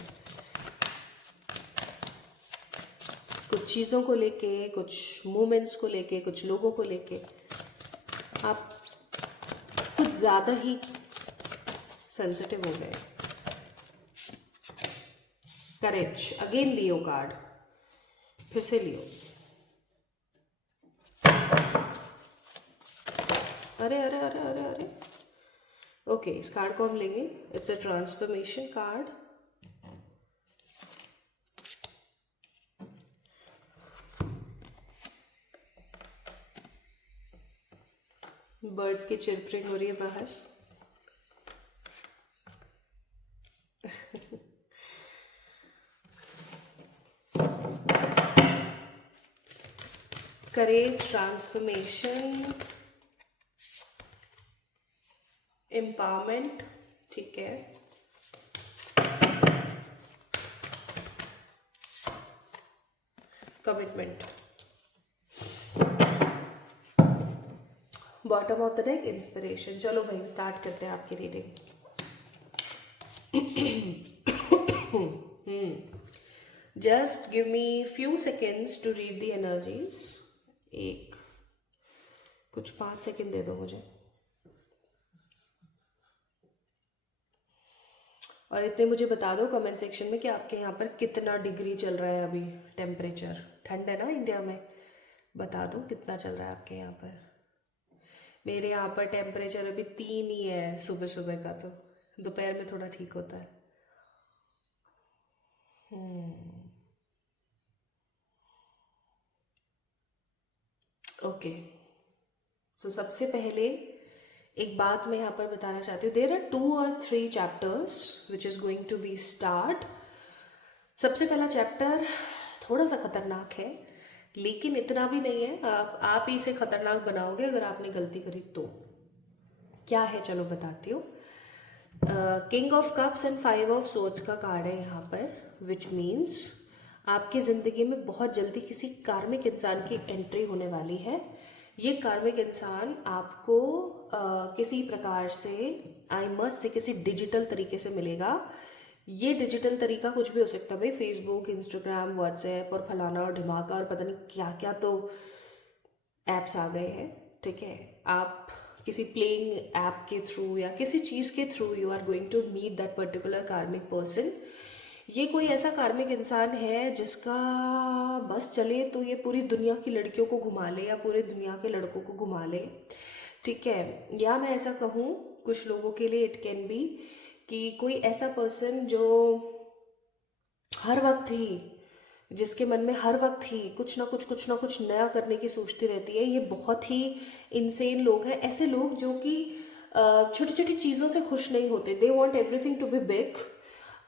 कुछ चीज़ों को लेके, कुछ मोमेंट्स को लेके, कुछ लोगों को लेके आप कुछ ज़्यादा ही सेंसिटिव हो गए। करेज, अगेन लियो कार्ड, फिर से लियो। अरे अरे अरे अरे अरे, ओके, इस कार्ड को हम लेंगे। It's a transformation card. Birds की चिरपिंग हो रही है बाहर। करेज, ट्रांसफॉर्मेशन, एम्पावरमेंट, ठीक है, commitment. Bottom of the deck inspiration. चलो भाई स्टार्ट करते हैं आपकी reading. Just give me few seconds to read the energies. कुछ 5 सेकेंड दे दो मुझे। और इतने मुझे बता दो कमेंट सेक्शन में कि आपके यहाँ पर कितना डिग्री चल रहा है अभी टेम्परेचर। ठंड है ना इंडिया में, बता दो कितना चल रहा है आपके यहाँ पर। मेरे यहाँ पर टेम्परेचर अभी 3 ही है सुबह सुबह का, तो दोपहर में थोड़ा ठीक होता है। ओके, सो सबसे पहले एक बात मैं यहाँ पर बताना चाहती हूँ। There are 2 or 3 chapters which is going to be start. सबसे पहला चैप्टर थोड़ा सा खतरनाक है, लेकिन इतना भी नहीं है। आप ही इसे खतरनाक बनाओगे अगर आपने गलती करी तो। क्या है चलो बताती हूँ। King of cups and 5 of swords का कार्ड है यहाँ पर, विच मीन्स आपकी ज़िंदगी में बहुत जल्दी किसी कार्मिक इंसान की एंट्री होने वाली है। ये कार्मिक इंसान आपको किसी प्रकार से, आई मस्ट से, किसी डिजिटल तरीके से मिलेगा। ये डिजिटल तरीका कुछ भी हो सकता है भाई, फेसबुक, इंस्टाग्राम, व्हाट्सएप और फलाना और ढिमाका और पता नहीं क्या क्या तो ऐप्स आ गए हैं। ठीक है, आप किसी प्लेइंग ऐप के थ्रू या किसी चीज़ के through you are going to meet that particular karmic person. ये कोई ऐसा कार्मिक इंसान है जिसका बस चले तो ये पूरी दुनिया की लड़कियों को घुमा ले या पूरी दुनिया के लड़कों को घुमा ले। ठीक है, या मैं ऐसा कहूँ कुछ लोगों के लिए इट कैन बी कि कोई ऐसा पर्सन जो हर वक्त ही, जिसके मन में हर वक्त ही कुछ ना कुछ नया करने की सोचती रहती है। ये बहुत ही इनसेन लोग हैं। ऐसे लोग जो कि छोटी छोटी चीज़ों से खुश नहीं होते। They want everything to be big.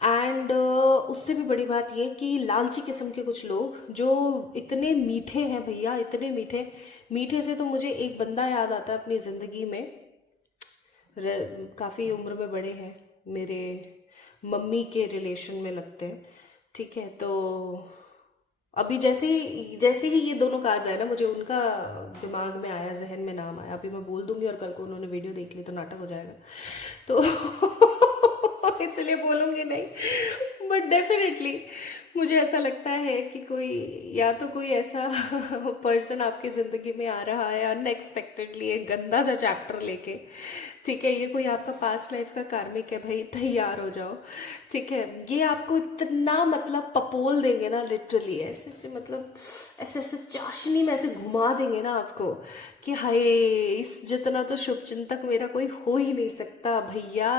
And उससे भी बड़ी बात ये कि लालची किस्म के कुछ लोग जो इतने मीठे हैं भैया, इतने मीठे। मीठे से तो मुझे एक बंदा याद आता है अपनी ज़िंदगी में, काफ़ी उम्र में बड़े हैं, मेरे मम्मी के रिलेशन में लगते हैं। ठीक है, तो अभी जैसे ही ये दोनों कहा जाए ना, मुझे उनका दिमाग में आया, जहन में नाम आया। अभी मैं बोल दूंगी और कल को उन्होंने वीडियो देख ली तो नाटक हो जाएगा, तो इसलिए बोलूँगी नहीं। बट डेफिनेटली मुझे ऐसा लगता है कि कोई, या तो कोई ऐसा पर्सन आपकी ज़िंदगी में आ रहा है अनएक्सपेक्टेडली, एक गंदा सा चैप्टर लेके, ठीक है, ये कोई आपका पास्ट लाइफ का कार्मिक है भाई, तैयार हो जाओ। ठीक है, ये आपको इतना मतलब पपोल देंगे ना, लिटरली ऐसे ऐसे, मतलब ऐसे ऐसे चाशनी में ऐसे घुमा देंगे ना आपको कि हाय, इस जितना तो शुभचिंतक मेरा कोई हो ही नहीं सकता भैया,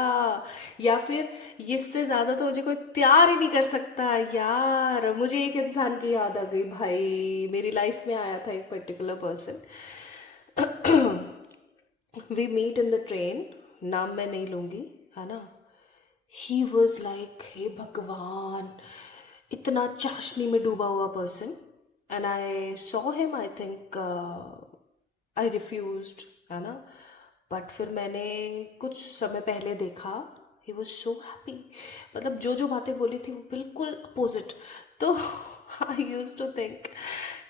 या फिर इससे ज़्यादा तो मुझे कोई प्यार ही नहीं कर सकता यार। मुझे एक इंसान की याद आ गई भाई, मेरी लाइफ में आया था एक particular person. We meet in the train, नाम मैं नहीं लूँगी, है ना। ही वॉज लाइक, हे भगवान, इतना चाशनी में डूबा हुआ person. And I saw him, I think I refused, है ना। बट फिर मैंने कुछ समय पहले देखा, ही वॉज सो हैप्पी। मतलब जो जो बातें बोली थी वो बिल्कुल अपोजिट। तो आई यूज टू थिंक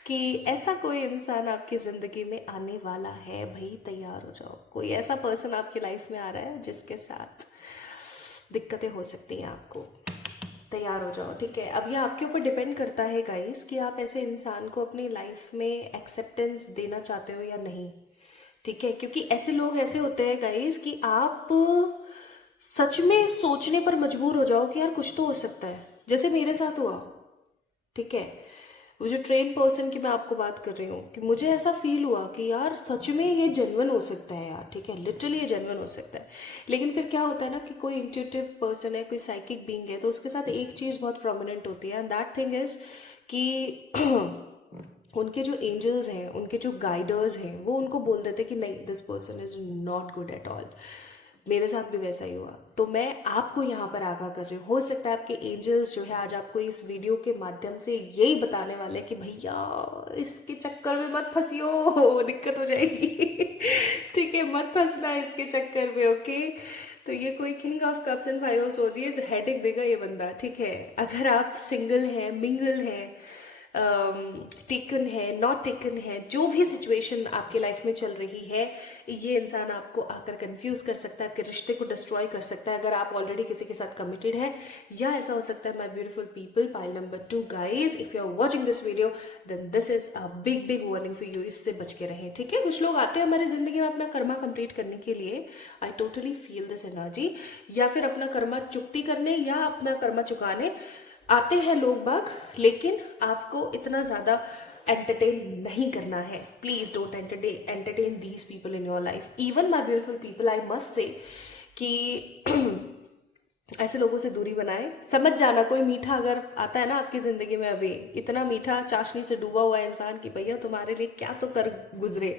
कि ऐसा कोई इंसान आपकी ज़िंदगी में आने वाला है भाई, तैयार हो जाओ। कोई ऐसा पर्सन आपकी लाइफ में आ रहा है जिसके साथ दिक्कतें हो सकती हैं आपको, तैयार हो जाओ। ठीक है, अब ये आपके ऊपर डिपेंड करता है गाइस कि आप ऐसे इंसान को अपनी लाइफ में एक्सेप्टेंस देना चाहते हो या नहीं। ठीक है, क्योंकि ऐसे लोग ऐसे होते हैं गाइस कि आप सच में सोचने पर मजबूर हो जाओ कि यार कुछ तो हो सकता है, जैसे मेरे साथ हुआ। ठीक है, वो जो ट्रेन पर्सन की मैं आपको बात कर रही हूँ कि मुझे ऐसा फील हुआ कि यार सच में ये जेन्युइन हो सकता है यार। ठीक है, लिटरली ये जेन्युइन हो सकता है। लेकिन फिर क्या होता है ना कि कोई इंट्यूटिव पर्सन है, कोई साइकिक बीइंग है, तो उसके साथ एक चीज़ बहुत प्रोमिनेंट होती है, एंड दैट थिंग इज कि उनके जो एंजल्स हैं, उनके जो गाइडर्स हैं, वो उनको बोल देते कि नहीं, this person is not good at all. मेरे साथ भी वैसा ही हुआ। तो मैं आपको यहाँ पर आगाह कर रही हूँ, हो सकता है आपके एंजल्स जो है आज आपको इस वीडियो के माध्यम से यही बताने वाले कि भैया इसके चक्कर में मत फंसियो, दिक्कत हो जाएगी। ठीक है, मत फंसना इसके चक्कर में, ओके। तो ये कोई king of cups and five of swords, ये हेडेक देगा ये बंदा। ठीक है, अगर आप सिंगल हैं, मिंगल हैं, टेकन है, नॉट टेकन है, जो भी सिचुएशन आपके लाइफ में चल रही है, ये इंसान आपको आकर कंफ्यूज कर सकता है, आपके रिश्ते को डिस्ट्रॉय कर सकता है अगर आप ऑलरेडी किसी के साथ कमिटेड है। या ऐसा हो सकता है, my beautiful people, pile number 2 guys, if you are watching this video then this is a big big warning for you, इससे बच के रहें। ठीक है, कुछ लोग आते हैं हमारी जिंदगी में अपना कर्मा कंप्लीट करने के लिए, I totally feel this energy, या फिर अपना कर्मा चुकती करने या अपना कर्मा चुकाने आते हैं लोग बाग, लेकिन आपको इतना ज़्यादा एंटरटेन नहीं करना है। Please don't entertain these people in your life. Even my beautiful people, I must से कि ऐसे लोगों से दूरी बनाए। समझ जाना, कोई मीठा अगर आता है ना आपकी ज़िंदगी में, अभी इतना मीठा चाशनी से डूबा हुआ इंसान कि भैया तुम्हारे लिए क्या तो कर गुजरे,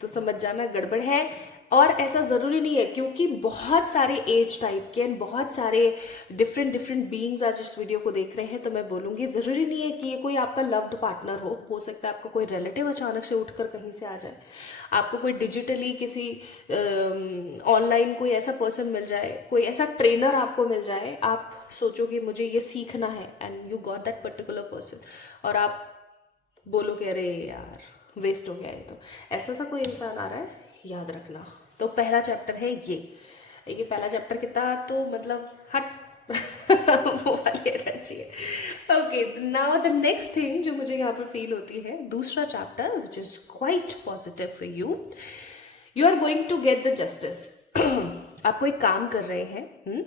तो समझ जाना गड़बड़ है। और ऐसा ज़रूरी नहीं है, क्योंकि बहुत सारे एज टाइप के एंड बहुत सारे डिफरेंट डिफरेंट बीइंग्स आज इस वीडियो को देख रहे हैं, तो मैं बोलूँगी ज़रूरी नहीं है कि ये कोई आपका लव्ड पार्टनर हो सकता है आपको कोई रिलेटिव अचानक से उठकर कहीं से आ जाए, आपको कोई डिजिटली किसी ऑनलाइन कोई ऐसा पर्सन मिल जाए, कोई ऐसा ट्रेनर आपको मिल जाए, आप सोचो कि मुझे ये सीखना है, and you got that particular person, और आप बोलो कि अरे यार वेस्ट हो गया ये, तो ऐसा सा कोई इंसान आ रहा है, याद रखना। तो पहला चैप्टर है ये पहला चैप्टर कितना तो मतलब हट वो वाली एनर्जी है। Okay, now the next thing जो मुझे यहाँ पर फील होती है, दूसरा chapter which is quite positive for you, you are going to get the justice. आप कोई काम कर रहे हैं,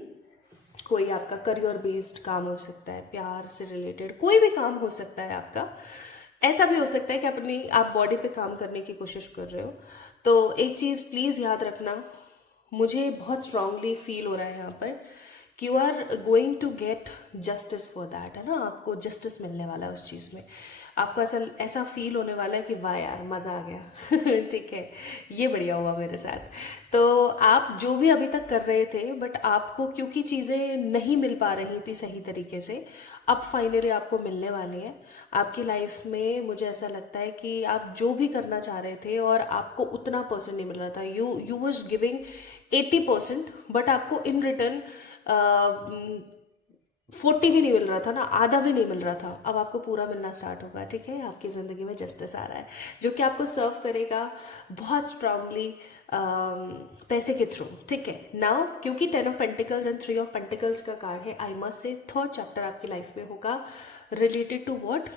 कोई आपका करियर बेस्ड काम हो सकता है, प्यार से रिलेटेड कोई भी काम हो सकता है आपका। ऐसा भी हो सकता है कि आप बॉडी पे काम करने की कोशिश कर रहे हो। तो एक चीज़ प्लीज़ याद रखना, मुझे बहुत स्ट्रांगली फील हो रहा है यहाँ पर कि you are going to get justice for that, है ना। आपको जस्टिस मिलने वाला है उस चीज़ में, आपको ऐसा फील होने वाला है कि वाह यार मज़ा आ गया। ठीक है, ये बढ़िया हुआ मेरे साथ। तो आप जो भी अभी तक कर रहे थे, बट आपको क्योंकि चीज़ें नहीं मिल पा रही थी सही तरीके से, अब फाइनली आपको मिलने वाली हैं आपकी लाइफ में। मुझे ऐसा लगता है कि आप जो भी करना चाह रहे थे और आपको उतना परसेंट नहीं मिल रहा था, यू वॉज गिविंग 80%, बट आपको इन रिटर्न 40 भी नहीं मिल रहा था ना, आधा भी नहीं मिल रहा था, अब आपको पूरा मिलना स्टार्ट होगा। ठीक है, आपकी ज़िंदगी में जस्टिस आ रहा है जो कि आपको सर्व करेगा बहुत स्ट्रांगली पैसे के थ्रू। ठीक है, नाउ क्योंकि 10 of pentacles and 3 of pentacles का कार्ड है, I must say third chapter आपकी लाइफ में होगा related to what,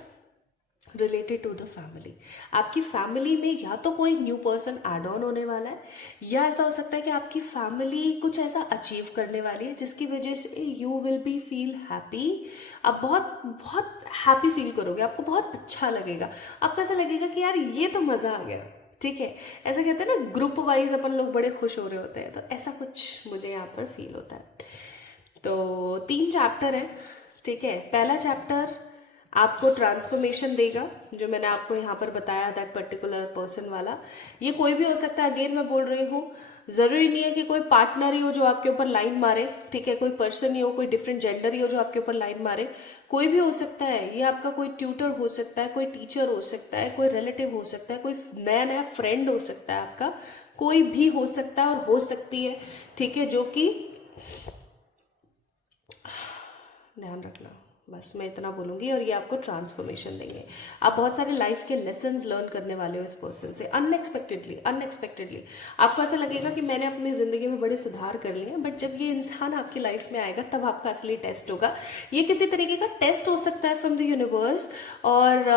related to the family. आपकी फैमिली में या तो कोई न्यू पर्सन एड ऑन होने वाला है, या ऐसा हो सकता है कि आपकी फैमिली कुछ ऐसा अचीव करने वाली है जिसकी वजह से you will be feel happy. आप बहुत बहुत हैप्पी फील करोगे, आपको बहुत अच्छा लगेगा, आपको ऐसा लगेगा कि यार ये तो मज़ा आ गया। ठीक है, ऐसा कहते हैं ना ग्रुप वाइज अपन लोग बड़े खुश हो रहे होते हैं, तो ऐसा कुछ मुझे यहाँ पर फील होता है। तो 3 चैप्टर है। ठीक है, पहला चैप्टर आपको ट्रांसफॉर्मेशन देगा, जो मैंने आपको यहाँ पर बताया दैट पर्टिकुलर पर्सन वाला। ये कोई भी हो सकता है, अगेन मैं बोल रही हूँ, ज़रूरी नहीं है कि कोई पार्टनर ही हो जो आपके ऊपर लाइन मारे। ठीक है, कोई पर्सन ही हो, कोई डिफरेंट जेंडर ही हो जो आपके ऊपर लाइन मारे, कोई भी हो सकता है। ये आपका कोई ट्यूटर हो सकता है, कोई टीचर हो सकता है, कोई रिलेटिव हो सकता है, कोई नया नया फ्रेंड हो सकता है, आपका कोई भी हो सकता है और हो सकती है। ठीक है, जो कि ध्यान रखना, बस मैं इतना बोलूँगी। और ये आपको ट्रांसफॉर्मेशन देंगे। आप बहुत सारे लाइफ के लेसन्स लर्न करने वाले हो इस पर्सन से, अनएक्सपेक्टेडली। आपको ऐसा लगेगा कि मैंने अपनी ज़िंदगी में बड़े सुधार कर लिए हैं, बट जब ये इंसान आपकी लाइफ में आएगा तब आपका असली टेस्ट होगा। ये किसी तरीके का टेस्ट हो सकता है फ्रॉम द यूनिवर्स, और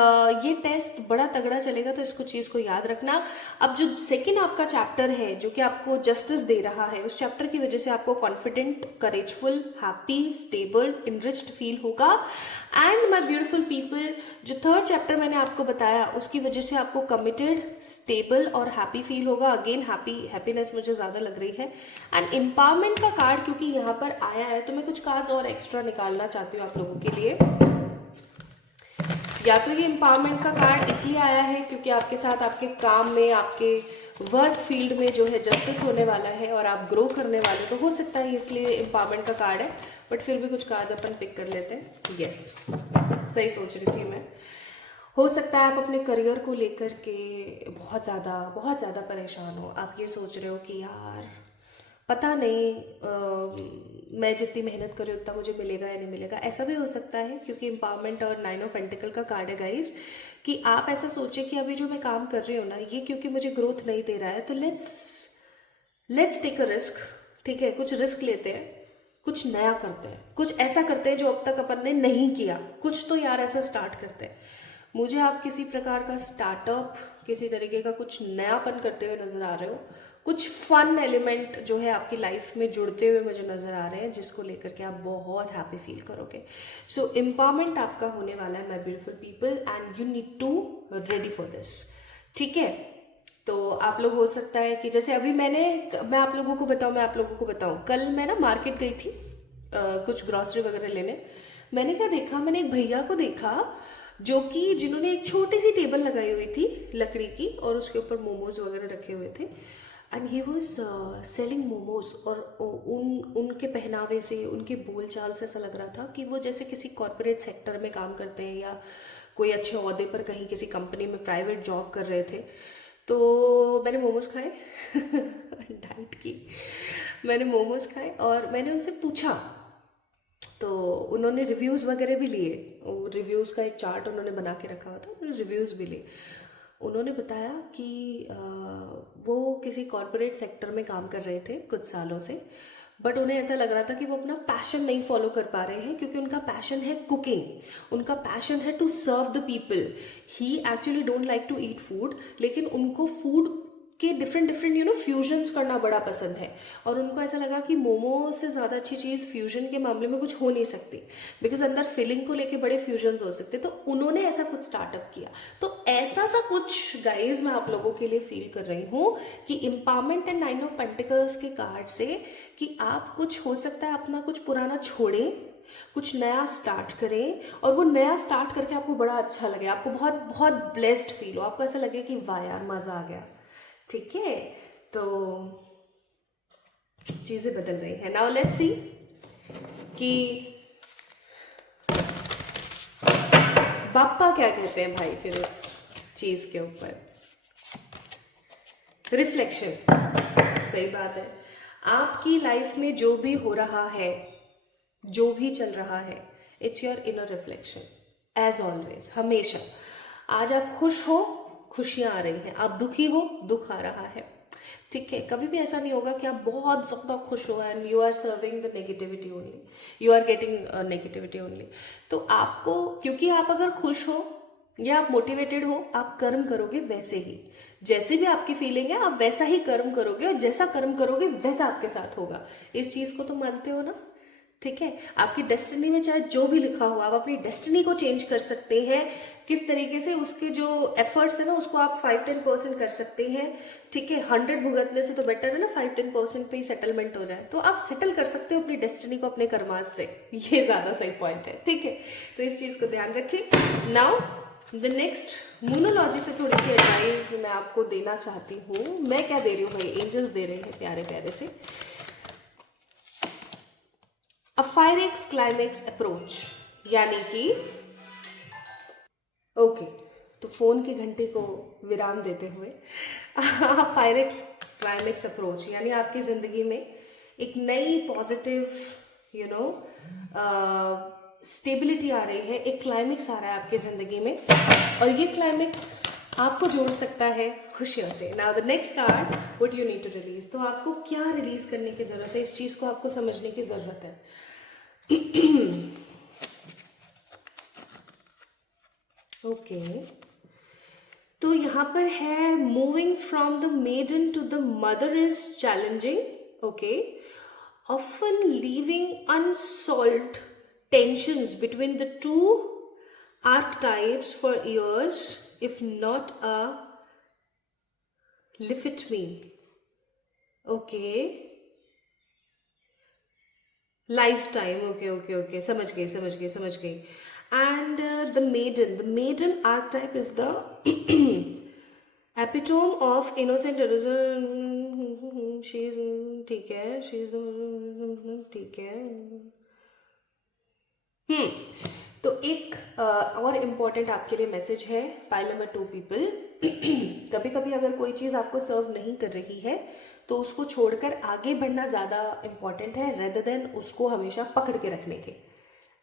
ये टेस्ट बड़ा तगड़ा चलेगा, तो इसको चीज़ को याद रखना। अब जो सेकेंड आपका चैप्टर है जो कि आपको जस्टिस दे रहा है, उस चैप्टर की वजह से आपको confident, courageful, happy, stable, enriched feel होगा। एंड माई ब्यूटिफुल पीपल, जो थर्ड चैप्टर मैंने आपको बताया उसकी वजह से आपको कमिटेड, स्टेबल और हैप्पी फील होगा। अगेन हैप्पीनेस मुझे ज़्यादा लग रही है। एंड एम्पावरमेंट का कार्ड क्योंकि यहाँ पर आया है, तो मैं कुछ कार्ड्स और एक्स्ट्रा निकालना चाहती हूँ आप लोगों के लिए। या तो ये एम्पावरमेंट का कार्ड इसलिए आया है क्योंकि आपके साथ आपके काम में, आपके वर्क फील्ड में जो है जस्टिस होने वाला है और आप ग्रो करने वाले, तो हो सकता है इसलिए एम्पावरमेंट का कार्ड है। बट फिर भी कुछ कार्ड्स अपन पिक कर लेते हैं। यस, सही सोच रही थी मैं। हो सकता है आप अपने करियर को लेकर के बहुत ज़्यादा परेशान हो। आप ये सोच रहे हो कि यार पता नहीं मैं जितनी मेहनत करूँ उतना मुझे मिलेगा या नहीं मिलेगा। ऐसा भी हो सकता है क्योंकि एम्पावरमेंट और 9 ऑफ पेंटिकल का कार्ड है गाइज, कि आप ऐसा सोचें कि अभी जो मैं काम कर रही हूँ ना, ये क्योंकि मुझे ग्रोथ नहीं दे रहा है, तो लेट्स टेक अ रिस्क। ठीक है, कुछ रिस्क लेते हैं, कुछ नया करते हैं, कुछ ऐसा करते हैं जो अब तक अपन ने नहीं किया। कुछ तो यार ऐसा स्टार्ट करते हैं। मुझे आप किसी प्रकार का स्टार्टअप, किसी तरीके का कुछ नयापन करते हुए नजर आ रहे हो। कुछ फन एलिमेंट जो है आपकी लाइफ में जुड़ते हुए मुझे नजर आ रहे हैं, जिसको लेकर के आप बहुत हैप्पी फील करोगे। सो एम्पावरमेंट आपका होने वाला है my beautiful people, and you need to ready for this. ठीक है, तो आप लोग हो सकता है कि जैसे अभी मैं आप लोगों को बताऊं, कल मैं ना मार्केट गई थी कुछ ग्रॉसरी वगैरह लेने। मैंने क्या देखा, मैंने एक भैया को देखा जिन्होंने एक छोटी सी टेबल लगाई हुई थी लकड़ी की, और उसके ऊपर मोमोज वगैरह रखे हुए थे। And he was selling momos. और उनके पहनावे से, उनके बोलचाल से ऐसा लग रहा था कि वो जैसे किसी कॉर्पोरेट सेक्टर में काम करते हैं, या कोई अच्छे ओहदे पर कहीं किसी कंपनी में प्राइवेट जॉब कर रहे थे। तो मैंने मोमोज खाए डाइट की, मैंने मोमोज खाए और मैंने उनसे पूछा, तो उन्होंने रिव्यूज़ वगैरह भी लिए। वो रिव्यूज़ का एक चार्ट उन्होंने बना के रखा हुआ था, उन्होंने रिव्यूज़ भी लिए। उन्होंने बताया कि वो किसी कॉर्पोरेट सेक्टर में काम कर रहे थे कुछ सालों से, बट उन्हें ऐसा लग रहा था कि वो अपना पैशन नहीं फॉलो कर पा रहे हैं, क्योंकि उनका पैशन है कुकिंग, उनका पैशन है to serve the people. He actually don't like to eat food, लेकिन उनको फूड के डिफरेंट फ्यूजन्स करना बड़ा पसंद है। और उनको ऐसा लगा कि मोमो से ज़्यादा अच्छी चीज़ फ्यूजन के मामले में कुछ हो नहीं सकती, बिकॉज अंदर फिलिंग को लेके बड़े फ्यूजन्स हो सकते। तो उन्होंने ऐसा कुछ स्टार्टअप किया। तो ऐसा सा कुछ गाइज मैं आप लोगों के लिए फील कर रही हूँ कि एम्पावरमेंट एंड 9 ऑफ पेंटिकल्स के कार्ड से, कि आप कुछ हो सकता है अपना कुछ पुराना छोड़ें, कुछ नया स्टार्ट करें, और वो नया स्टार्ट करके आपको बड़ा अच्छा लगे, आपको बहुत बहुत ब्लेस्ड फील हो, आपको ऐसा लगे कि वाह यार मज़ा आ गया। ठीक है, तो चीज़ें बदल रही हैं। नाउ लेट्स सी कि बाप्पा क्या कहते हैं भाई फिर इस चीज़ के ऊपर। रिफ्लेक्शन, सही बात है। आपकी लाइफ में जो भी हो रहा है, जो भी चल रहा है, it's your inner reflection as always, हमेशा। आज आप खुश हो, खुशियाँ आ रही हैं, आप दुखी हो, दुख आ रहा है। ठीक है, कभी भी ऐसा नहीं होगा कि आप बहुत ज़्यादा खुश हो and you are serving the negativity only, you are getting negativity only. तो आपको, क्योंकि आप अगर खुश हो या आप मोटिवेटेड हो, आप कर्म करोगे वैसे ही, जैसे भी आपकी फीलिंग है आप वैसा ही कर्म करोगे, और जैसा कर्म करोगे वैसा आपके साथ होगा। इस चीज को तो मानते हो ना? ठीक है, आपकी डेस्टिनी में चाहे जो भी लिखा हो, आप अपनी डेस्टिनी को चेंज कर सकते हैं। किस तरीके से उसके जो एफर्ट्स है ना उसको आप 5-10% कर सकते हैं। ठीक है, 100 भुगतने से तो बेटर है ना 5-10% पे ही सेटलमेंट हो जाए, तो आप सेटल कर सकते हो अपनी डेस्टिनी को अपने कर्मास से, ये ज्यादा सही पॉइंट है। ठीक है, तो इस चीज को ध्यान रखें। नाउ द नेक्स्ट मूनोलॉजी से थोड़ी सी एडवाइस मैं आपको देना चाहती हूँ। मैं क्या दे रही हूँ भाई, एंजल्स दे रहे हैं प्यारे प्यारे से। अ 5x क्लाइमेक्स अप्रोच, यानी कि ओके, तो फोन की घंटी को विराम देते हुए 5x क्लाइमेक्स अप्रोच यानी आपकी जिंदगी में एक नई पॉजिटिव यू नो स्टेबिलिटी आ रही है, एक क्लाइमेक्स आ रहा है आपकी जिंदगी में, और ये क्लाइमेक्स आपको जोड़ सकता है खुशियों से। Now the next card, what you need to release, तो आपको क्या रिलीज करने की जरूरत है, इस चीज को आपको समझने की जरूरत है। ओके तो यहाँ पर है moving from the maiden to the mother is challenging. Okay, often leaving unsolved tensions between the two archetypes for years, if not a litany. Okay, lifetime. Okay okay okay, समझ गई समझ गई समझ गई। And the maiden archetype is the epitome of innocent she is, ठीक है, she is, ठीक है। तो एक और इम्पॉर्टेंट आपके लिए मैसेज है, पाइल नंबर 2 पीपल। कभी कभी अगर कोई चीज़ आपको सर्व नहीं कर रही है तो उसको छोड़कर आगे बढ़ना ज़्यादा इम्पॉर्टेंट है रेदर देन उसको हमेशा पकड़ के रखने के।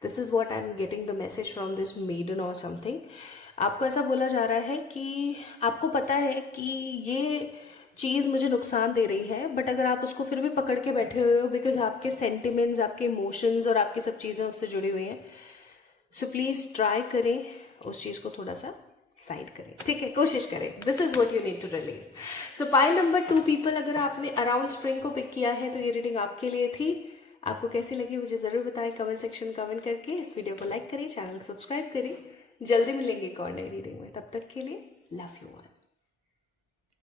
This is what I am getting the message from this maiden और समथिंग। आपको ऐसा बोला जा रहा है कि आपको पता है कि ये चीज़ मुझे नुकसान दे रही है, बट अगर आप उसको फिर भी पकड़ के बैठे हुए हो बिकॉज आपके सेंटिमेंट्स, आपके इमोशंस और आपकी सब चीज़ें उससे जुड़ी हुई हैं, सो प्लीज़ ट्राई करें उस चीज़ को थोड़ा सा साइड करें। ठीक है, कोशिश करें। This is what you need to release. So pile number 2 people, अगर आपने अराउंड स्प्रिंग को पिक किया है तो ये रीडिंग आपके लिए थी। आपको कैसी लगी मुझे ज़रूर बताएं कमेंट सेक्शन कमेंट करके। इस वीडियो को लाइक करें, चैनल को सब्सक्राइब करें। जल्दी मिलेंगे एक और नई रीडिंग में, तब तक के लिए लव यू ऑल।